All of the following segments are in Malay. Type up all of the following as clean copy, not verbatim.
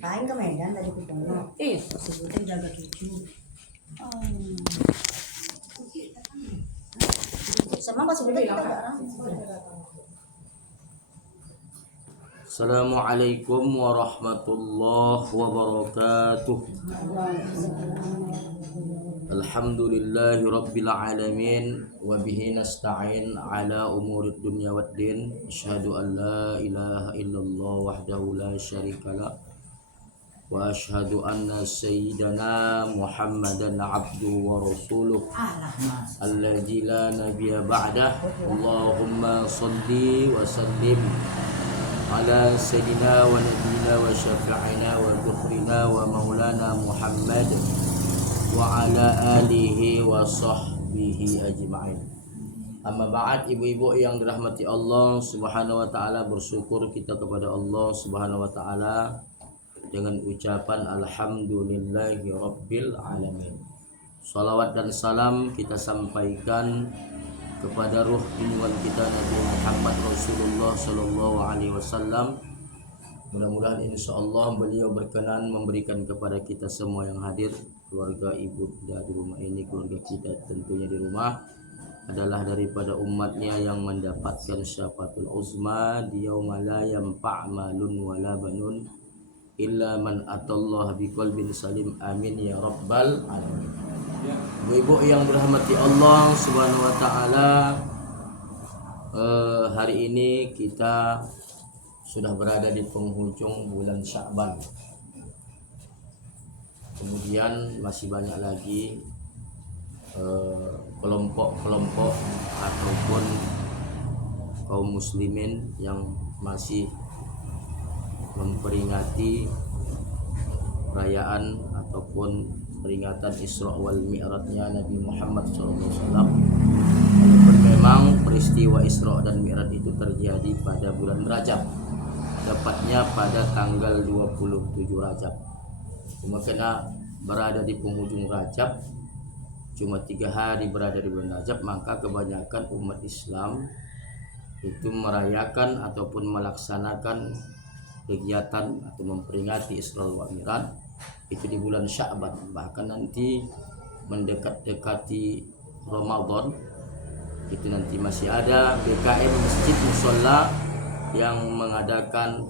Kain ke Medan tadi ke Bono. Sebutin jaga cucu. Sama pas udah kita bareng. Assalamualaikum warahmatullahi wabarakatuh. Alhamdulillahi rabbil alamin wa bihi nasta'in ala umurid dunya waddin. Asyhadu an la ilaha illallah wahdahu la syarikalah wa asyhadu anna sayyidana Muhammadan abduhu wa rasuluh alladzi la nabiyya ba'dah. Allahumma shalli wa sallim ala sayyidina wa nabiyina wa syafi'ina wa dhukhrina wa maulana Muhammad wa ala alihi wa sahbihi ajma'in. Amma ba'd, ibu-ibu yang dirahmati Allah Subhanahu wa taala, bersyukur kita kepada Allah Subhanahu wa taala dengan ucapan alhamdulillahi rabbil alamin. Salawat dan salam kita sampaikan kepada ruh junjungan kita Nabi Muhammad Rasulullah sallallahu alaihi wasallam. Mudah-mudahan insyaallah beliau berkenan memberikan kepada kita semua yang hadir, keluarga ibu tidak di rumah ini, keluarga kita tentunya di rumah, adalah daripada umatnya yang mendapatkan syafaatul uzma di yauma la yanfa' malun wala banun illa man atallaha biqalbin salim. Amin ya rabbal alamin. Ibu-ibu yang dirahmati Allah Subhanahu wa taala, hari ini kita sudah berada di penghujung bulan Sya'ban. Kemudian masih banyak lagi kelompok-kelompok ataupun kaum muslimin yang masih memperingati perayaan ataupun peringatan Isra wal Mi'rajnya Nabi Muhammad SAW. Walaupun memang peristiwa Isra dan Mi'raj itu terjadi pada bulan Rajab, tepatnya pada tanggal 27 Rajab. Cuma kena berada di penghujung Rajab, cuma 3 hari berada di bulan Rajab, maka kebanyakan umat Islam itu merayakan ataupun melaksanakan kegiatan atau memperingati Isra wal Mi'raj itu di bulan Sya'ban. Bahkan nanti mendekat-dekati Ramadan itu nanti masih ada BKM Masjid Musholla yang mengadakan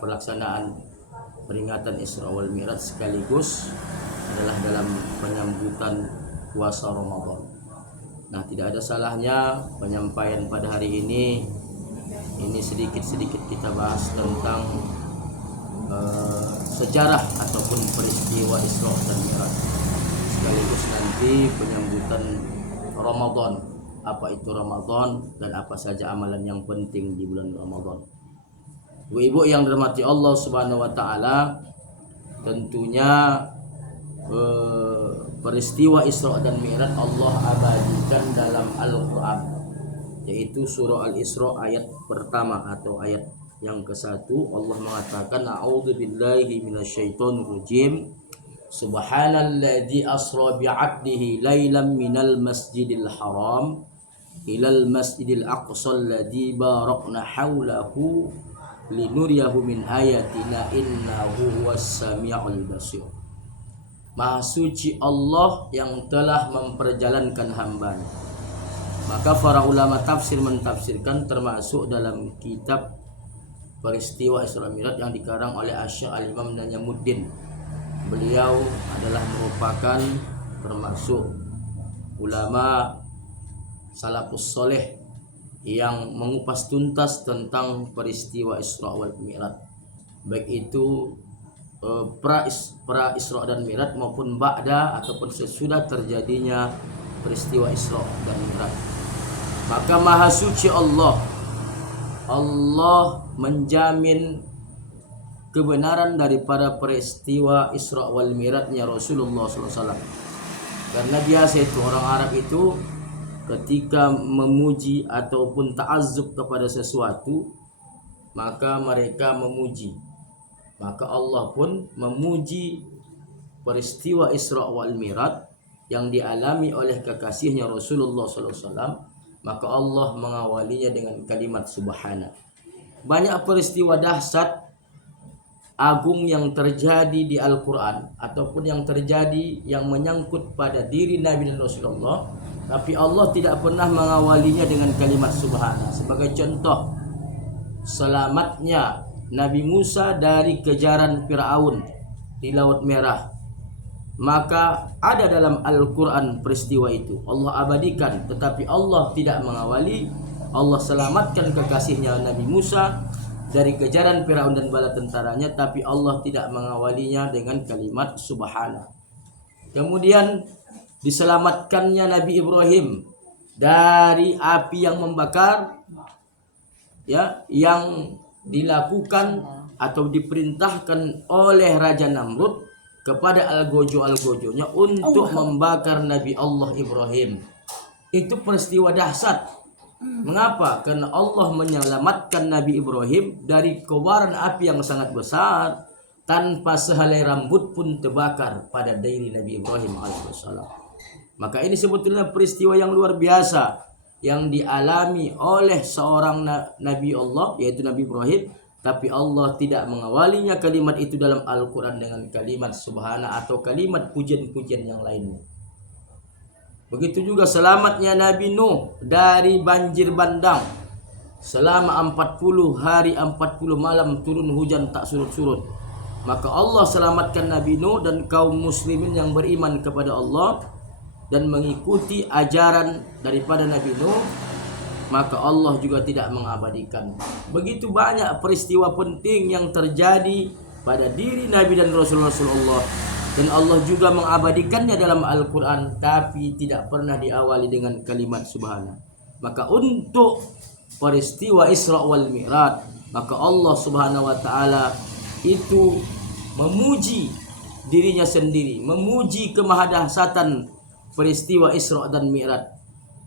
pelaksanaan peringatan Isra wal Mi'raj, sekaligus adalah dalam penyambutan puasa Ramadan. Nah, tidak ada salahnya penyampaian pada hari ini sedikit-sedikit kita bahas tentang sejarah ataupun peristiwa Isra dan Mi'raj, sekaligus nanti penyambutan Ramadan. Apa itu Ramadan dan apa saja amalan yang penting di bulan Ramadan. Ibu-ibu yang dirahmati Allah Subhanahu wa taala, tentunya peristiwa Isra dan Mi'raj Allah abadikan dalam Al-Qur'an, yaitu surah Al-Isra ayat pertama atau ayat yang ke-1. Allah mengatakan a'udzubillahi minasyaitonir rajim. Subhanalladzi asra bi'abdihi lailan minal masjidil haram ilal masjidil aqsa alladzi barakna haulahu linuriyahu min ayatina innahu huwas samiul basir. Maha suci Allah yang telah memperjalankan hambanya. Maka para ulama tafsir mentafsirkan, termasuk dalam kitab peristiwa Isra Mi'raj yang dikarang oleh Asy-Syaikh Al-Imam Nanyamuddin. Beliau adalah merupakan termasuk ulama salafus soleh yang mengupas tuntas tentang peristiwa Isra wal Mi'raj, baik itu pra Isra dan Mi'raj maupun ba'da ataupun sesudah terjadinya peristiwa Isra dan Mi'raj. Maka maha suci Allah menjamin kebenaran daripada peristiwa Isra wal Mi'rajnya Rasulullah SAW. Karena biasa itu orang Arab itu ketika memuji ataupun ta'azzub kepada sesuatu, maka mereka memuji. Maka Allah pun memuji peristiwa Isra wal Mi'raj yang dialami oleh kekasihnya Rasulullah SAW. Maka Allah mengawalinya dengan kalimat subhana. Banyak peristiwa dahsyat agung yang terjadi di Al-Quran ataupun yang terjadi yang menyangkut pada diri Nabi dan Rasulullah, tapi Allah tidak pernah mengawalinya dengan kalimat subhana. Sebagai contoh, selamatnya Nabi Musa dari kejaran Fir'aun di Laut Merah, maka ada dalam Al-Quran peristiwa itu Allah abadikan, tetapi Allah tidak mengawali. Allah selamatkan kekasihnya Nabi Musa dari kejaran Firaun dan bala tentaranya, tapi Allah tidak mengawalinya dengan kalimat subhana. Kemudian diselamatkannya Nabi Ibrahim dari api yang membakar, ya, yang dilakukan atau diperintahkan oleh Raja Namrud kepada algojo-algojonya untuk membakar Nabi Allah Ibrahim. Itu peristiwa dahsyat. Mengapa? Karena Allah menyelamatkan Nabi Ibrahim dari kobaran api yang sangat besar tanpa sehelai rambut pun terbakar pada diri Nabi Ibrahim alaihissalam. Maka ini sebetulnya peristiwa yang luar biasa yang dialami oleh seorang Nabi Allah, yaitu Nabi Ibrahim, tapi Allah tidak mengawalinya kalimat itu dalam Al-Quran dengan kalimat subhana atau kalimat pujian-pujian yang lainnya. Begitu juga selamatnya Nabi Nuh dari banjir bandang. Selama 40 hari 40 malam turun hujan tak surut-surut. Maka Allah selamatkan Nabi Nuh dan kaum muslimin yang beriman kepada Allah dan mengikuti ajaran daripada Nabi Nuh, maka Allah juga tidak mengabadikan. Begitu banyak peristiwa penting yang terjadi pada diri Nabi dan Rasulullah, dan Allah juga mengabadikannya dalam Al-Quran, tapi tidak pernah diawali dengan kalimat subhana. Maka untuk peristiwa Isra wal Mi'raj, maka Allah Subhanahu wa taala itu memuji dirinya sendiri, memuji kemahadahsyatan peristiwa Isra dan Mi'raj.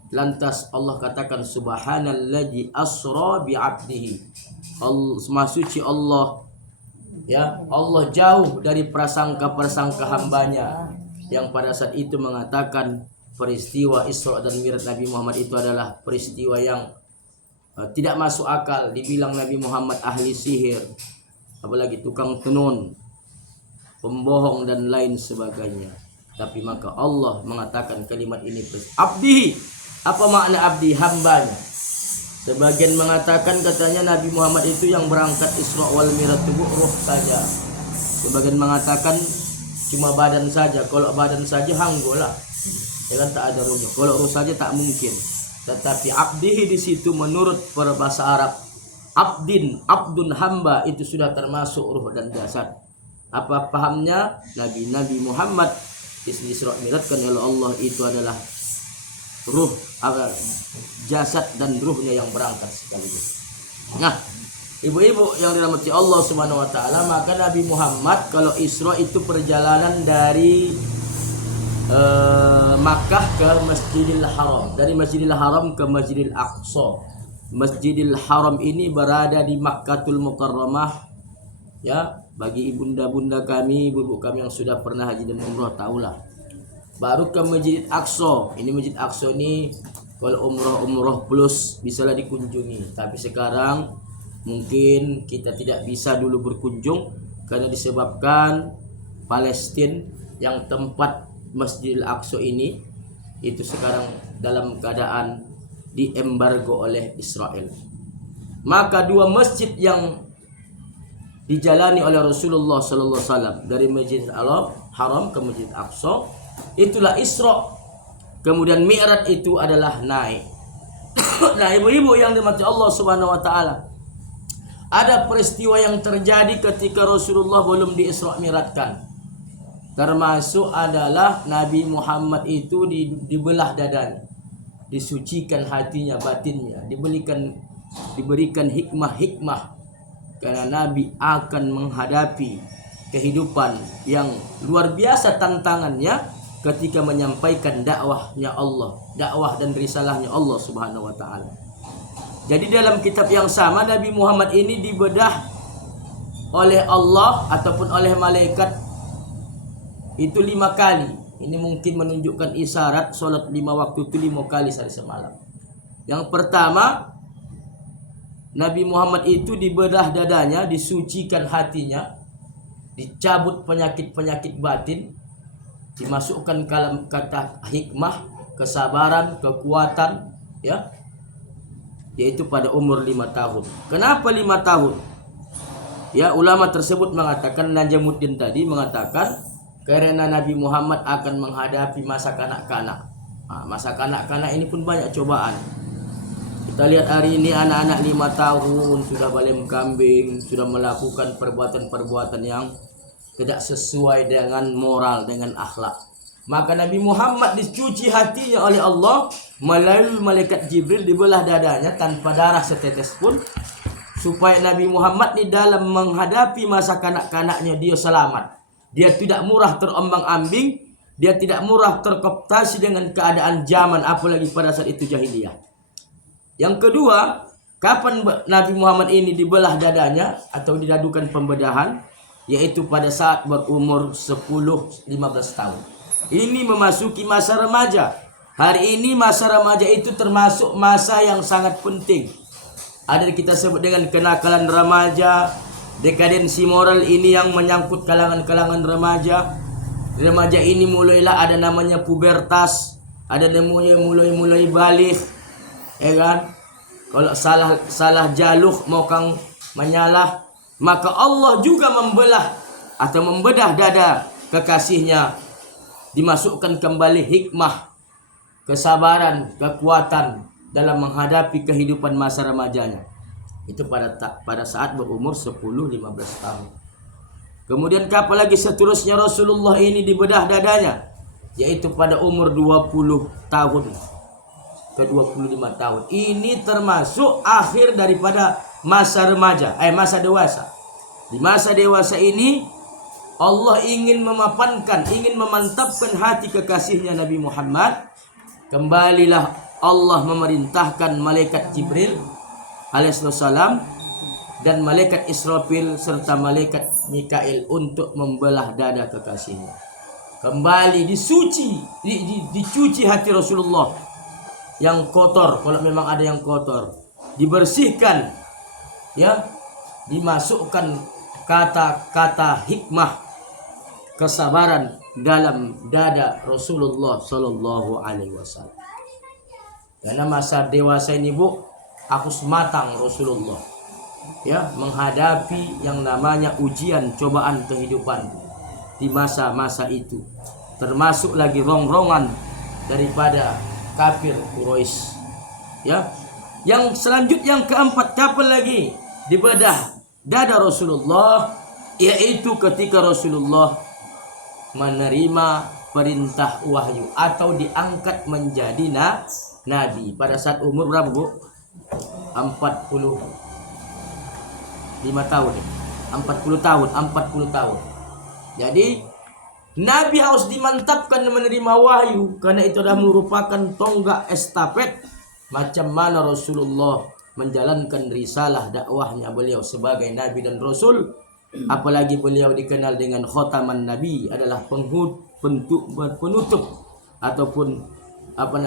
Lantas Allah katakan subhanalladzi asra bi 'abdihi. Maha suci Allah, ya, Allah jauh dari prasangka-prasangka hambanya yang pada saat itu mengatakan peristiwa Isra dan Mi'raj Nabi Muhammad itu adalah peristiwa yang tidak masuk akal. Dibilang Nabi Muhammad ahli sihir, apalagi tukang tenun, pembohong dan lain sebagainya. Tapi maka Allah mengatakan kalimat ini abdihi. Apa makna abdi? Hambanya. Sebagian mengatakan katanya Nabi Muhammad itu yang berangkat Isra wal Mi'raj itu ruh saja. Sebagian mengatakan cuma badan saja. Kalau badan saja hanggolah, ya kan, tak ada ruhnya. Kalau ruh saja tak mungkin. Tetapi abdihi di situ menurut berbahasa Arab, abdun hamba itu sudah termasuk ruh dan jasad. Apa pahamnya? Nabi Muhammad Isra Mi'raj kan oleh Allah itu adalah ruh, jasad dan ruhnya yang berangkat sekaligus. Nah, ibu-ibu yang dirahmati Allah Subhanahu wa taala, maka Nabi Muhammad kalau Isra itu perjalanan dari Makkah ke Masjidil Haram, dari Masjidil Haram ke Masjidil Aqsa. Masjidil Haram ini berada di Makkatul Mukarramah, ya, bagi ibunda-bunda kami, ibu-ibu kami yang sudah pernah haji dan umrah tahulah. Baru ke Masjid Aqsa. Ini Masjid Aqsa ini kalau umrah plus bisalah dikunjungi. Tapi sekarang mungkin kita tidak bisa dulu berkunjung karena disebabkan Palestina yang tempat Masjidil Aqsa ini itu sekarang dalam keadaan diembargo oleh Israel. Maka dua masjid yang dijalani oleh Rasulullah sallallahu alaihi wasallam dari Masjidil Haram ke Masjid Aqsa, itulah Isra. Kemudian Mi'raj itu adalah naik. Nah, ibu-ibu yang dirahmati Allah Subhanahu wa taala, ada peristiwa yang terjadi ketika Rasulullah belum di-Isra Mi'rajkan. Termasuk adalah Nabi Muhammad itu dibelah dadanya, disucikan hatinya, batinnya, diberikan hikmah karena Nabi akan menghadapi kehidupan yang luar biasa tantangannya ketika menyampaikan dakwahnya Allah, dakwah dan risalahnya Allah Subhanahu wa taala. Jadi dalam kitab yang sama Nabi Muhammad ini dibedah oleh Allah ataupun oleh malaikat itu 5 kali. Ini mungkin menunjukkan isyarat sholat 5 waktu itu 5 kali sehari semalam. Yang pertama, Nabi Muhammad itu dibedah dadanya, disucikan hatinya dicabut penyakit-penyakit batin, dimasukkan dalam kata hikmah, kesabaran, kekuatan, ya, yaitu pada umur 5 tahun. Kenapa 5 tahun? Ya, ulama tersebut mengatakan, Najamuddin tadi mengatakan karena Nabi Muhammad akan menghadapi masa kanak-kanak. Nah, masa kanak-kanak ini pun banyak cobaan. Kita lihat hari ini anak-anak 5 tahun sudah balem kambing, sudah melakukan perbuatan-perbuatan yang tidak sesuai dengan moral, dengan akhlak. Maka Nabi Muhammad dicuci hatinya oleh Allah melalui malaikat Jibril, dibelah dadanya tanpa darah setetes pun, supaya Nabi Muhammad di dalam menghadapi masa kanak-kanaknya dia selamat. Dia tidak murah terombang-ambing, dia tidak murah terkooptasi dengan keadaan zaman, apalagi pada saat itu jahiliyah. Yang kedua, kapan Nabi Muhammad ini dibelah dadanya atau dilakukan pembedahan? Yaitu pada saat berumur 10-15 tahun. Ini memasuki masa remaja. Hari ini masa remaja itu termasuk masa yang sangat penting. Ada kita sebut dengan kenakalan remaja, dekadensi moral ini yang menyangkut kalangan-kalangan remaja. Remaja ini mulailah ada namanya pubertas, ada namanya mulai balik, ya kan? Kalau salah jalur mau kang menyalah, maka Allah juga membelah atau membedah dada kekasihnya, dimasukkan kembali hikmah, kesabaran, kekuatan dalam menghadapi kehidupan masa remajanya. Itu pada saat berumur 10-15 tahun. Kemudian kapan lagi seterusnya Rasulullah ini dibedah dadanya? Yaitu pada umur 20 tahun ke 25 tahun. Ini termasuk akhir daripada masa remaja, masa dewasa. Di masa dewasa ini Allah ingin memapankan, ingin memantapkan hati kekasihnya Nabi Muhammad. Kembalilah Allah memerintahkan malaikat Jibril alaihissalam dan malaikat Israfil serta malaikat Mikail untuk membelah dada kekasihnya. Kembali dicuci hati Rasulullah yang kotor, kalau memang ada yang kotor, dibersihkan, ya, dimasukkan kata-kata hikmah, kesabaran dalam dada Rasulullah Sallallahu Alaihi Wasallam. Karena masa dewasa ini, Bu, harus matang Rasulullah, ya, menghadapi yang namanya ujian cobaan kehidupan di masa-masa itu, termasuk lagi rongrongan daripada kafir Quraisy, ya. Yang selanjutnya, yang keempat, kapan lagi dibedah dada Rasulullah? Yaitu ketika Rasulullah menerima perintah wahyu atau diangkat menjadi nabi pada saat umur berapa, Bu? 45 tahun. 40 tahun. Jadi Nabi harus dimantapkan menerima wahyu, karena itu adalah merupakan tonggak estafet macam mana Rasulullah menjalankan risalah dakwahnya beliau sebagai Nabi dan Rasul. Apalagi beliau dikenal dengan khotaman Nabi, adalah penutup ataupun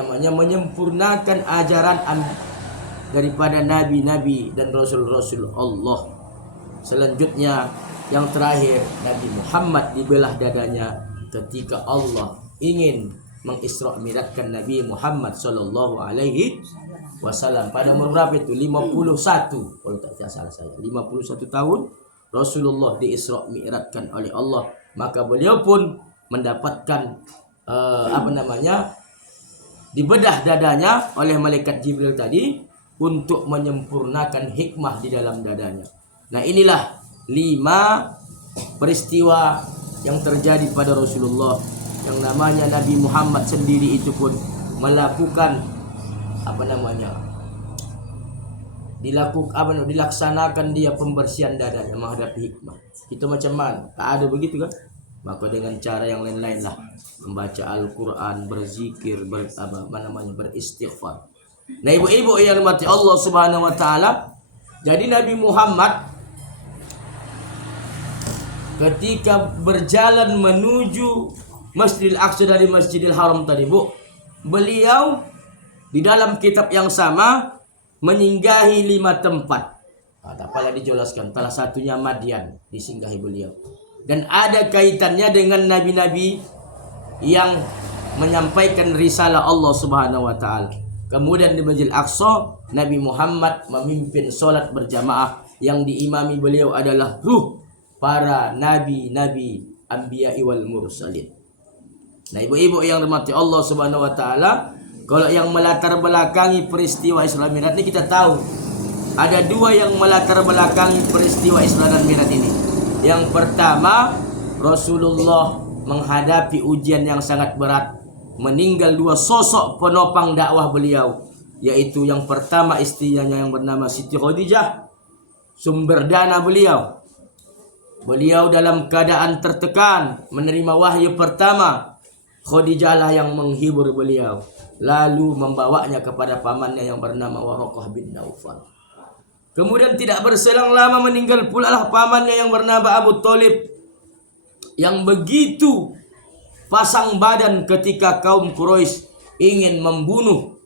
menyempurnakan ajaran daripada nabi-nabi dan rasul-rasul Allah. Selanjutnya yang terakhir, Nabi Muhammad dibelah dadanya ketika Allah ingin mengisra mi'rajkan Nabi Muhammad sallallahu alaihi wasallam pada umur berapa itu? 51, kalau tak salah saya. 51 tahun Rasulullah diisra mi'rajkan oleh Allah, maka beliau pun mendapatkan dibedah dadanya oleh malaikat Jibril tadi untuk menyempurnakan hikmah di dalam dadanya. Nah, inilah 5 peristiwa yang terjadi pada Rasulullah, yang namanya Nabi Muhammad sendiri itu pun melakukan dilaksanakan dia pembersihan dadanya menghadapi hikmah. Kita macam mana? Tak ada begitu kan? Maka dengan cara yang lain-lain lah, membaca Al-Quran, berzikir, beristighfar. Nah, ibu-ibu yang dirahmati Allah Subhanahu wa taala, jadi Nabi Muhammad ketika berjalan menuju Masjidil Aqsa dari Masjidil Haram tadi, Bu, beliau di dalam kitab yang sama menyinggahi 5 tempat. Apalagi dijelaskan, salah satunya Madian disinggahi beliau. dan ada kaitannya dengan nabi-nabi yang menyampaikan risalah Allah Subhanahu wa taala. Kemudian di Masjidil Aqsa, Nabi Muhammad memimpin solat berjamaah yang diimami beliau adalah ruh para nabi-nabi, anbiya'i wal mursalin. Nah, ibu-ibu yang dirahmati Allah Subhanahu wa taala, kalau yang melatar belakangi peristiwa Isra Mi'raj ini kita tahu ada dua yang melatar belakangi peristiwa Isra dan Mi'raj ini. Yang pertama, Rasulullah menghadapi ujian yang sangat berat, meninggal dua sosok penopang dakwah beliau, yaitu yang pertama istrinya yang bernama Siti Khadijah, sumber dana beliau. Beliau dalam keadaan tertekan menerima wahyu pertama, Khadijah lah yang menghibur beliau, lalu membawanya kepada pamannya yang bernama Waraqah bin Naufal. Kemudian tidak berselang lama meninggal pula lah pamannya yang bernama Abu Thalib, yang begitu pasang badan ketika kaum Quraisy ingin membunuh,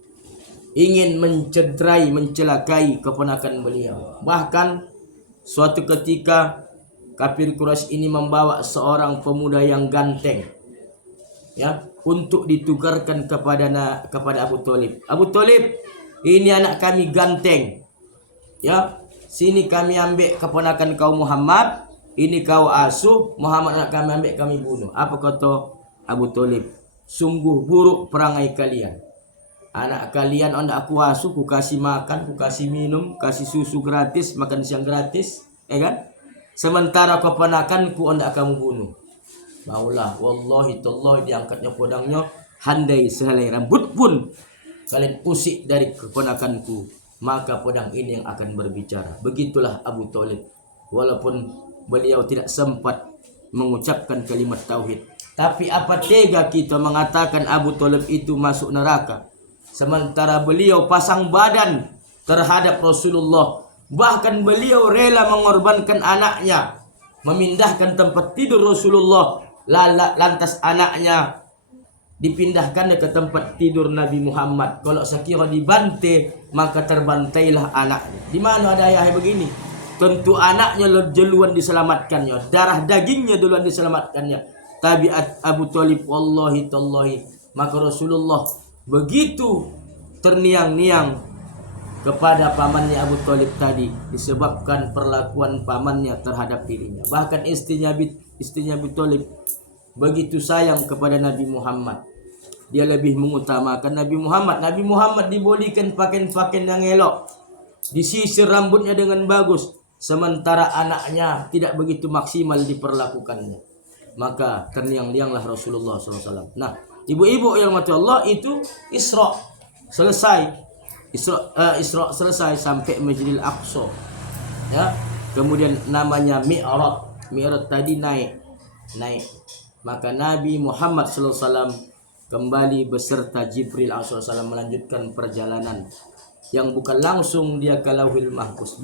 ingin mencederai, mencelakai keponakan beliau. Bahkan suatu ketika kafir Quraisy ini membawa seorang pemuda yang ganteng, ya, untuk ditukarkan kepada Abu Thalib. Abu Thalib, ini anak kami ganteng, ya, sini kami ambil keponakan kaum Muhammad, ini kau asuh, Muhammad anak kami ambil kami bunuh. Apa kata Abu Thalib? Sungguh buruk perangai kalian. Anak kalian hendak aku asuh, ku kasih makan, ku kasih minum, kasih susu gratis, makan siang gratis, ya kan? Sementara keponakanku hendak kamu bunuh. Maulah, wallahi tallahi, diangkatnya pedangnya, handai sehelai rambut pun kalian usik dari keponakanku, maka pedang ini yang akan berbicara. Begitulah Abu Thalib. Walaupun beliau tidak sempat mengucapkan kalimat tauhid, tapi apa tega kita mengatakan Abu Thalib itu masuk neraka, sementara beliau pasang badan terhadap Rasulullah. Bahkan beliau rela mengorbankan anaknya, memindahkan tempat tidur Rasulullah, lantas anaknya dipindahkan ke tempat tidur Nabi Muhammad. Kalau sekiranya dibantai, maka terbantailah anaknya. Di mana ada ayah begini? Tentu anaknya duluan diselamatkannya, darah dagingnya duluan diselamatkannya. Tabiat Abu Thalib, wallahi tallahi. Maka Rasulullah begitu terniang-niang kepada pamannya Abu Thalib tadi, disebabkan perlakuan pamannya terhadap dirinya. Bahkan istrinya Abu Thalib begitu sayang kepada Nabi Muhammad, dia lebih mengutamakan Nabi Muhammad. Nabi Muhammad dibolikan pakaian-pakaian yang elok, disisir rambutnya dengan bagus, sementara anaknya tidak begitu maksimal diperlakukannya. Maka terniang-nianglah Rasulullah SAW. Nah, ibu-ibu yang mati Allah, itu Isra selesai. Isra selesai sampai Masjidil Aqsa, ya. Kemudian namanya Mi'raj. Mi'raj tadi naik. Maka Nabi Muhammad SAW kembali beserta Jibril SAW melanjutkan perjalanan yang bukan langsung dia ke Lauhil Mahfuz,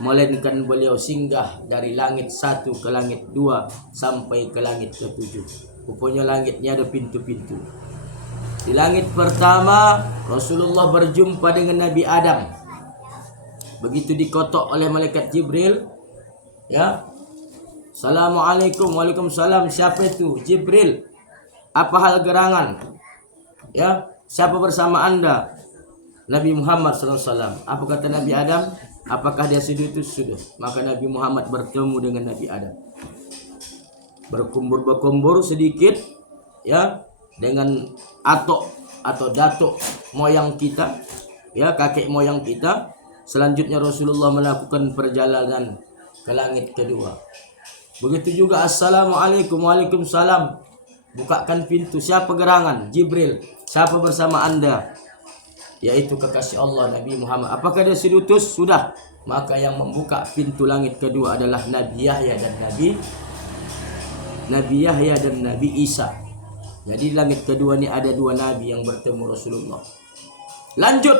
melainkan beliau singgah dari langit 1 ke langit 2 sampai ke langit ke-7. Rupanya langitnya ada pintu-pintu. Di langit pertama Rasulullah berjumpa dengan Nabi Adam. Begitu dikotok oleh malaikat Jibril, ya, Assalamualaikum. Waalaikumsalam. Siapa itu? Jibril. Apa hal gerangan? Ya, siapa bersama Anda? Nabi Muhammad SAW. Apa kata Nabi Adam? Apakah dia sudah itu? Sudah. Maka Nabi Muhammad bertemu dengan Nabi Adam. Berkumpul sedikit, ya, dengan atok atau datuk moyang kita, ya, kakek moyang kita. Selanjutnya Rasulullah melakukan perjalanan ke langit kedua. Begitu juga Assalamualaikum. Waalaikumsalam. Bukakan pintu. Siapa gerangan? Jibril. Siapa bersama Anda? Yaitu kekasih Allah Nabi Muhammad. Apakah dia diutus? Sudah. Maka yang membuka pintu langit kedua adalah Nabi Yahya dan Nabi Isa. Jadi di langit kedua ini ada dua nabi yang bertemu Rasulullah. Lanjut.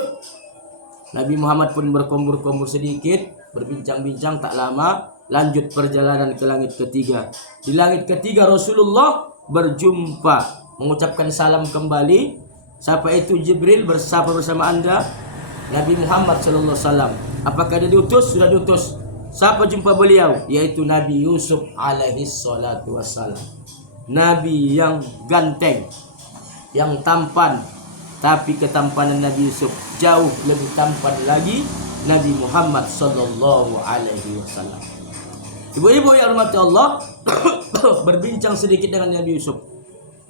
Nabi Muhammad pun berkumpul sedikit, berbincang-bincang, tak lama lanjut perjalanan ke langit ketiga. Di langit ketiga Rasulullah berjumpa, mengucapkan salam kembali. Siapa itu? Jibril. Bersama Anda? Nabi Muhammad SAW. Apakah dia diutus? Sudah diutus. Siapa jumpa beliau? Yaitu Nabi Yusuf alaihi salatu wassalam. Nabi yang ganteng, yang tampan, tapi ketampanan Nabi Yusuf jauh lebih tampan lagi Nabi Muhammad sallallahu alaihi wasallam. Ibu-ibu yang rahmati Allah, berbincang sedikit dengan Nabi Yusuf,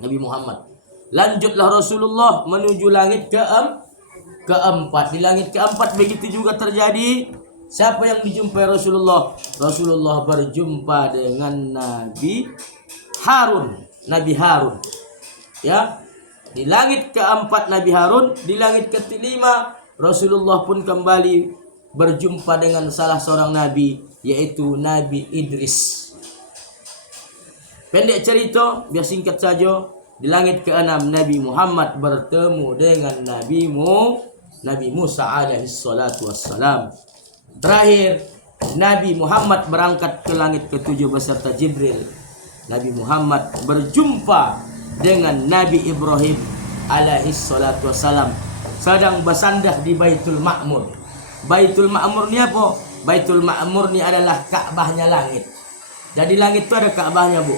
Nabi Muhammad. Lanjutlah Rasulullah menuju langit keempat. Di langit keempat begitu juga terjadi. Siapa yang dijumpai Rasulullah? Rasulullah berjumpa dengan Nabi Harun. Ya. Di langit keempat Nabi Harun, di langit kelima Rasulullah pun kembali berjumpa dengan salah seorang nabi, yaitu Nabi Idris. Pendek cerita, biar singkat saja. Di langit keenam Nabi Muhammad bertemu dengan Nabi Musa alaihi salatu wassalam. Terakhir Nabi Muhammad berangkat ke langit ketujuh beserta Jibril. Nabi Muhammad berjumpa dengan Nabi Ibrahim alaihi salatu wassalam sedang bersandah di Baitul Ma'mur. Baitul Ma'mur ni apa? Baitul Ma'mur ni adalah Ka'bahnya langit. Jadi langit tu ada Ka'bahnya, Bu.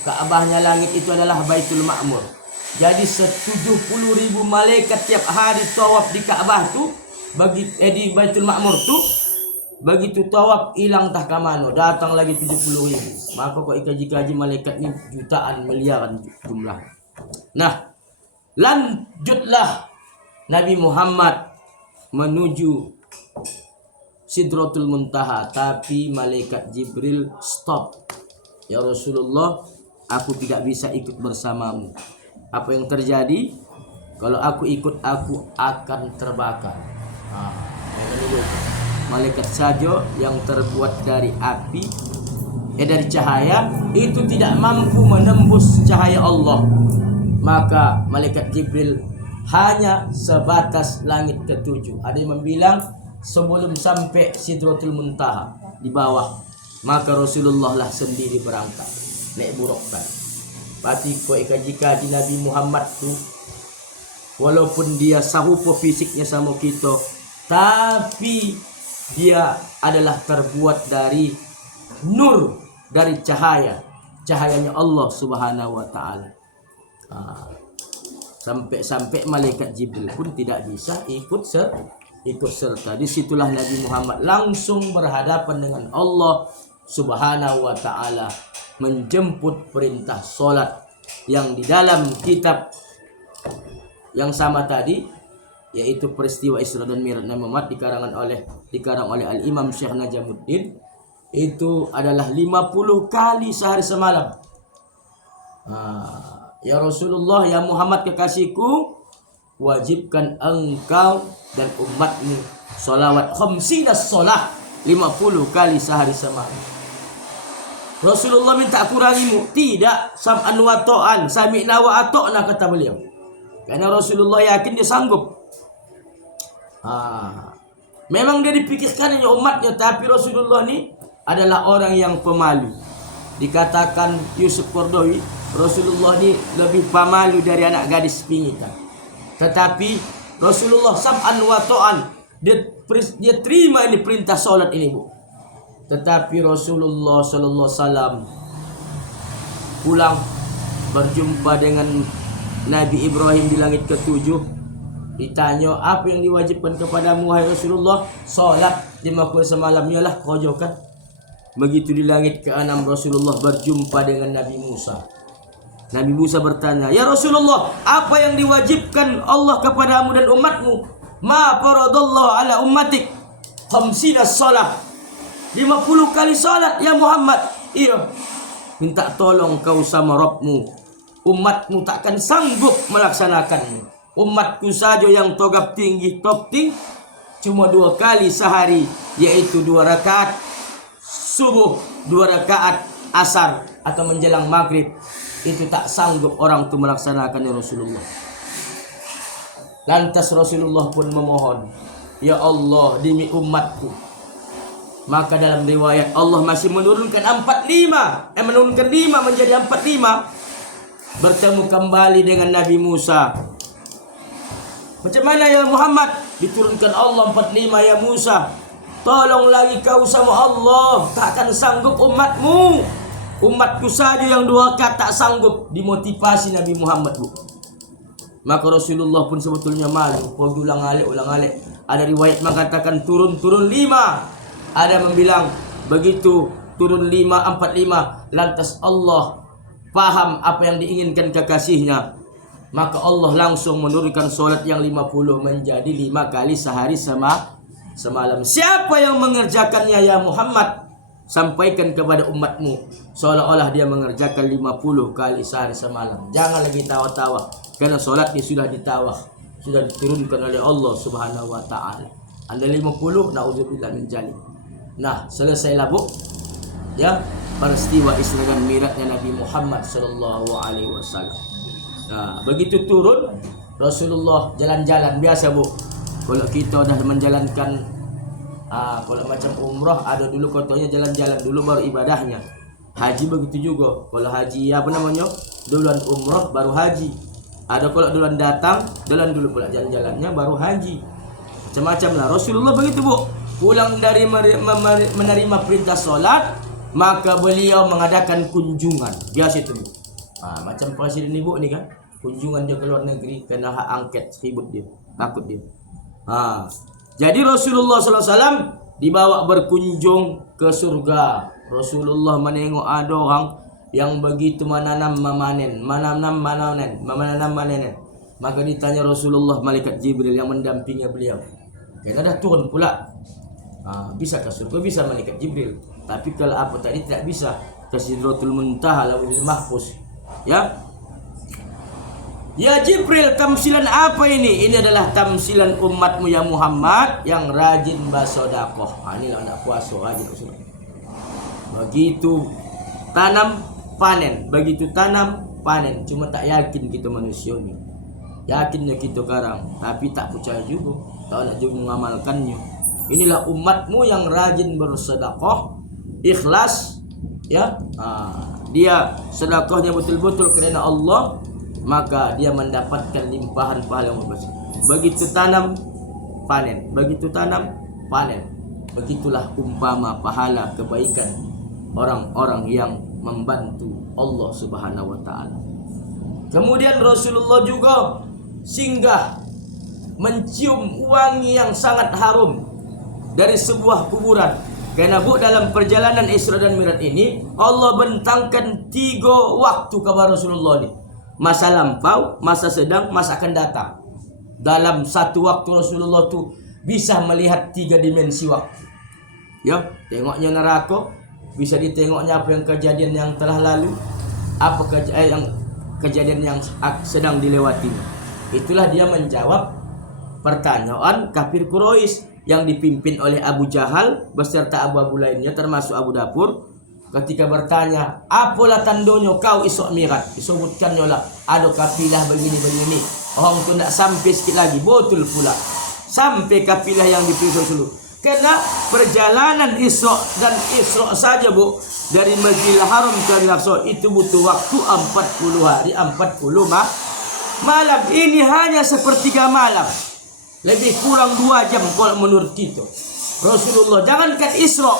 Ka'bahnya langit itu adalah Baitul Ma'mur. Jadi 70.000 malaikat tiap hari tawaf di Ka'bah tu, di Baitul Ma'mur tu. Begitu tawaf hilang tah ka mano, datang lagi 70.000. Maka kok ikaji-kaji malaikat ni jutaan miliaran jumlah. Nah, lanjutlah Nabi Muhammad menuju Sidratul Muntaha, tapi malaikat Jibril stop. Ya Rasulullah, aku tidak bisa ikut bersamamu. Apa yang terjadi? Kalau aku ikut, aku akan terbakar. Malaikat saja yang terbuat dari api, dari cahaya, itu tidak mampu menembus cahaya Allah. Maka malaikat Jibril hanya sebatas langit ketujuh. Ada yang bilang sebelum sampai Sidratul Muntaha di bawah. Maka Rasulullah lah sendiri berangkat naik burukkan. Berarti kau kaji-kaji Nabi Muhammad tu, walaupun dia sahupo fisiknya sama kita, tapi dia adalah terbuat dari nur, dari cahayanya Allah Subhanahu wa taala. Sampai malaikat Jibril pun tidak bisa ikut serta. Disitulah Nabi Muhammad langsung berhadapan dengan Allah Subhanahu wa taala, menjemput perintah solat yang di dalam kitab yang sama tadi, yaitu peristiwa Isra dan Mi'raj Nabi Muhammad dikarang oleh Al-Imam Syekh Najamuddin. Itu adalah 50 kali sehari semalam. Ya Rasulullah, ya Muhammad kekasihku, wajibkan engkau dan umatmu salawat khamsinas salah 50 kali sehari semalam. Rasulullah minta kurangimu. Tidak, sam'an wa ta'an, sami'na wa ata'na, kata beliau. Karena Rasulullah yakin dia sanggup. Memang dia dipikirkan umatnya, tapi Rasulullah ni adalah orang yang pemalu. Dikatakan Yusuf Qaradawi, Rasulullah ni lebih pemalu dari anak gadis pingitan. Tetapi Rasulullah sam'an wa ta'an, dia terima ini perintah solat ini, Bu. Tetapi Rasulullah sallallahu alaihi wasallam pulang berjumpa dengan Nabi Ibrahim di langit ketujuh. Ditanya, apa yang diwajibkan kepadamu wahai Rasulullah? Salat 50 semalam, ialah kojokan. Begitu di langit ke-6 Rasulullah berjumpa dengan Nabi Musa. Nabi Musa bertanya, ya Rasulullah, apa yang diwajibkan Allah kepadamu dan umatmu? Ma faradallahu ala ummatik khamsinas salat, 50 kali salat ya Muhammad. Iya, minta tolong kau sama Rabbmu. Umatmu takkan sanggup melaksanakannya. Umatku saja yang togap tinggi cuma 2 kali sehari, yaitu 2 rakaat subuh, 2 rakaat asar atau menjelang maghrib. Itu tak sanggup orang itu melaksanakannya Rasulullah. Lantas Rasulullah pun memohon, ya Allah, demi umatku. Maka dalam riwayat Allah masih menurunkan 5 menjadi 45. Bertemu kembali dengan Nabi Musa. Macam mana ya Muhammad? Diturunkan Allah 45 ya Musa. Tolong lagi kau sama Allah, takkan sanggup umatmu. Umatku saja yang 2 rakaat tak sanggup, dimotivasi Nabi Muhammad, Bu. Maka Rasulullah pun sebetulnya malu. Pergi ulang-alik. Ada riwayat mengatakan turun 5. Ada yang bilang begitu turun 5, 4, 5. Lantas Allah paham apa yang diinginkan kekasihnya. Maka Allah langsung menurunkan solat yang 50 menjadi 5 kali sehari semalam. Siapa yang mengerjakannya ya Muhammad? Sampaikan kepada umatmu seolah-olah dia mengerjakan 50 kali sehari semalam. Jangan lagi tawa-tawa, karena solat dia sudah ditawah, sudah diturunkan oleh Allah Subhanahu wa taala. Anda 50, naudzubillah min dzalik. Nah, selesailah, Bu. Ya, peristiwa Isra dan Mi'rajnya Nabi Muhammad sallallahu alaihi wasallam. Nah, begitu turun Rasulullah jalan-jalan biasa, Bu. Kalau kita dah menjalankan kalau macam umrah, ada dulu contohnya jalan-jalan dulu baru ibadahnya. Haji begitu juga. Kalau haji duluan umrah baru haji. Ada kalau duluan datang, jalan dulu pula jalan-jalannya baru haji. Macam-macam lah. Rasulullah begitu, Bu. Pulang dari menerima perintah solat, maka beliau mengadakan kunjungan. Biasa itu, Bu. Macam presiden Ibu ni kan, kunjungan dia ke luar negeri kena hak angket, ribut dia, takut dia. Jadi Rasulullah SAW dibawa berkunjung ke surga. Rasulullah menengok ada orang yang begitu menanam memanen. Maka ditanya Rasulullah, malaikat Jibril yang mendampingi beliau. Karena dah turun pula. Bisa ke surga, bisa malaikat Jibril. Tapi kalau apa tadi tidak bisa. Ke Sidratul Muntaha, Lauhul Mahfuz. Ya Jibril, tamsilan apa ini? Ini adalah tamsilan umatmu ya Muhammad yang rajin bersedekah. Inilah anak puasa rajin bersedekah. Begitu tanam panen, Cuma tak yakin kita manusia ni. Yakinnya kita sekarang, tapi tak percaya juga. Tak nak juga mengamalkannya. Inilah umatmu yang rajin bersedekah, ikhlas, ya. Dia sedekahnya betul-betul kerana Allah, maka dia mendapatkan limpahan pahala yang besar. Begitu tanam panen. Begitulah umpama pahala kebaikan orang-orang yang membantu Allah Subhanahu wa taala. Kemudian Rasulullah juga singgah mencium wangi yang sangat harum dari sebuah kuburan. Karena, Bu, dalam perjalanan Isra dan Mi'raj ini Allah bentangkan 3 waktu kepada Rasulullah ni. Masa lampau, masa sedang, masa akan datang. Dalam satu waktu Rasulullah tu bisa melihat 3 dimensi waktu. Ya, tengoknya neraka, bisa ditengoknya apa yang kejadian yang telah lalu, apa kejadian yang sedang dilewatinya. Itulah dia menjawab pertanyaan kafir Quraisy yang dipimpin oleh Abu Jahal beserta abu-abu lainnya termasuk Abu Dapur. Ketika bertanya, apalah tandanya kau Isra Mi'raj? Disebutkannya lah, ada kafilah begini-begini. Orang tu nak sampai sikit lagi, betul pula. Sampai kafilah yang dipilih dulu. Karena perjalanan Isra dan Isra saja, Bu, dari Masjidil Haram ke Al-Aqsa itu butuh waktu 40 hari, 40 malam. Ini hanya sepertiga malam. Lebih kurang 2 jam kalau menurut kita. Rasulullah jangankan Isra,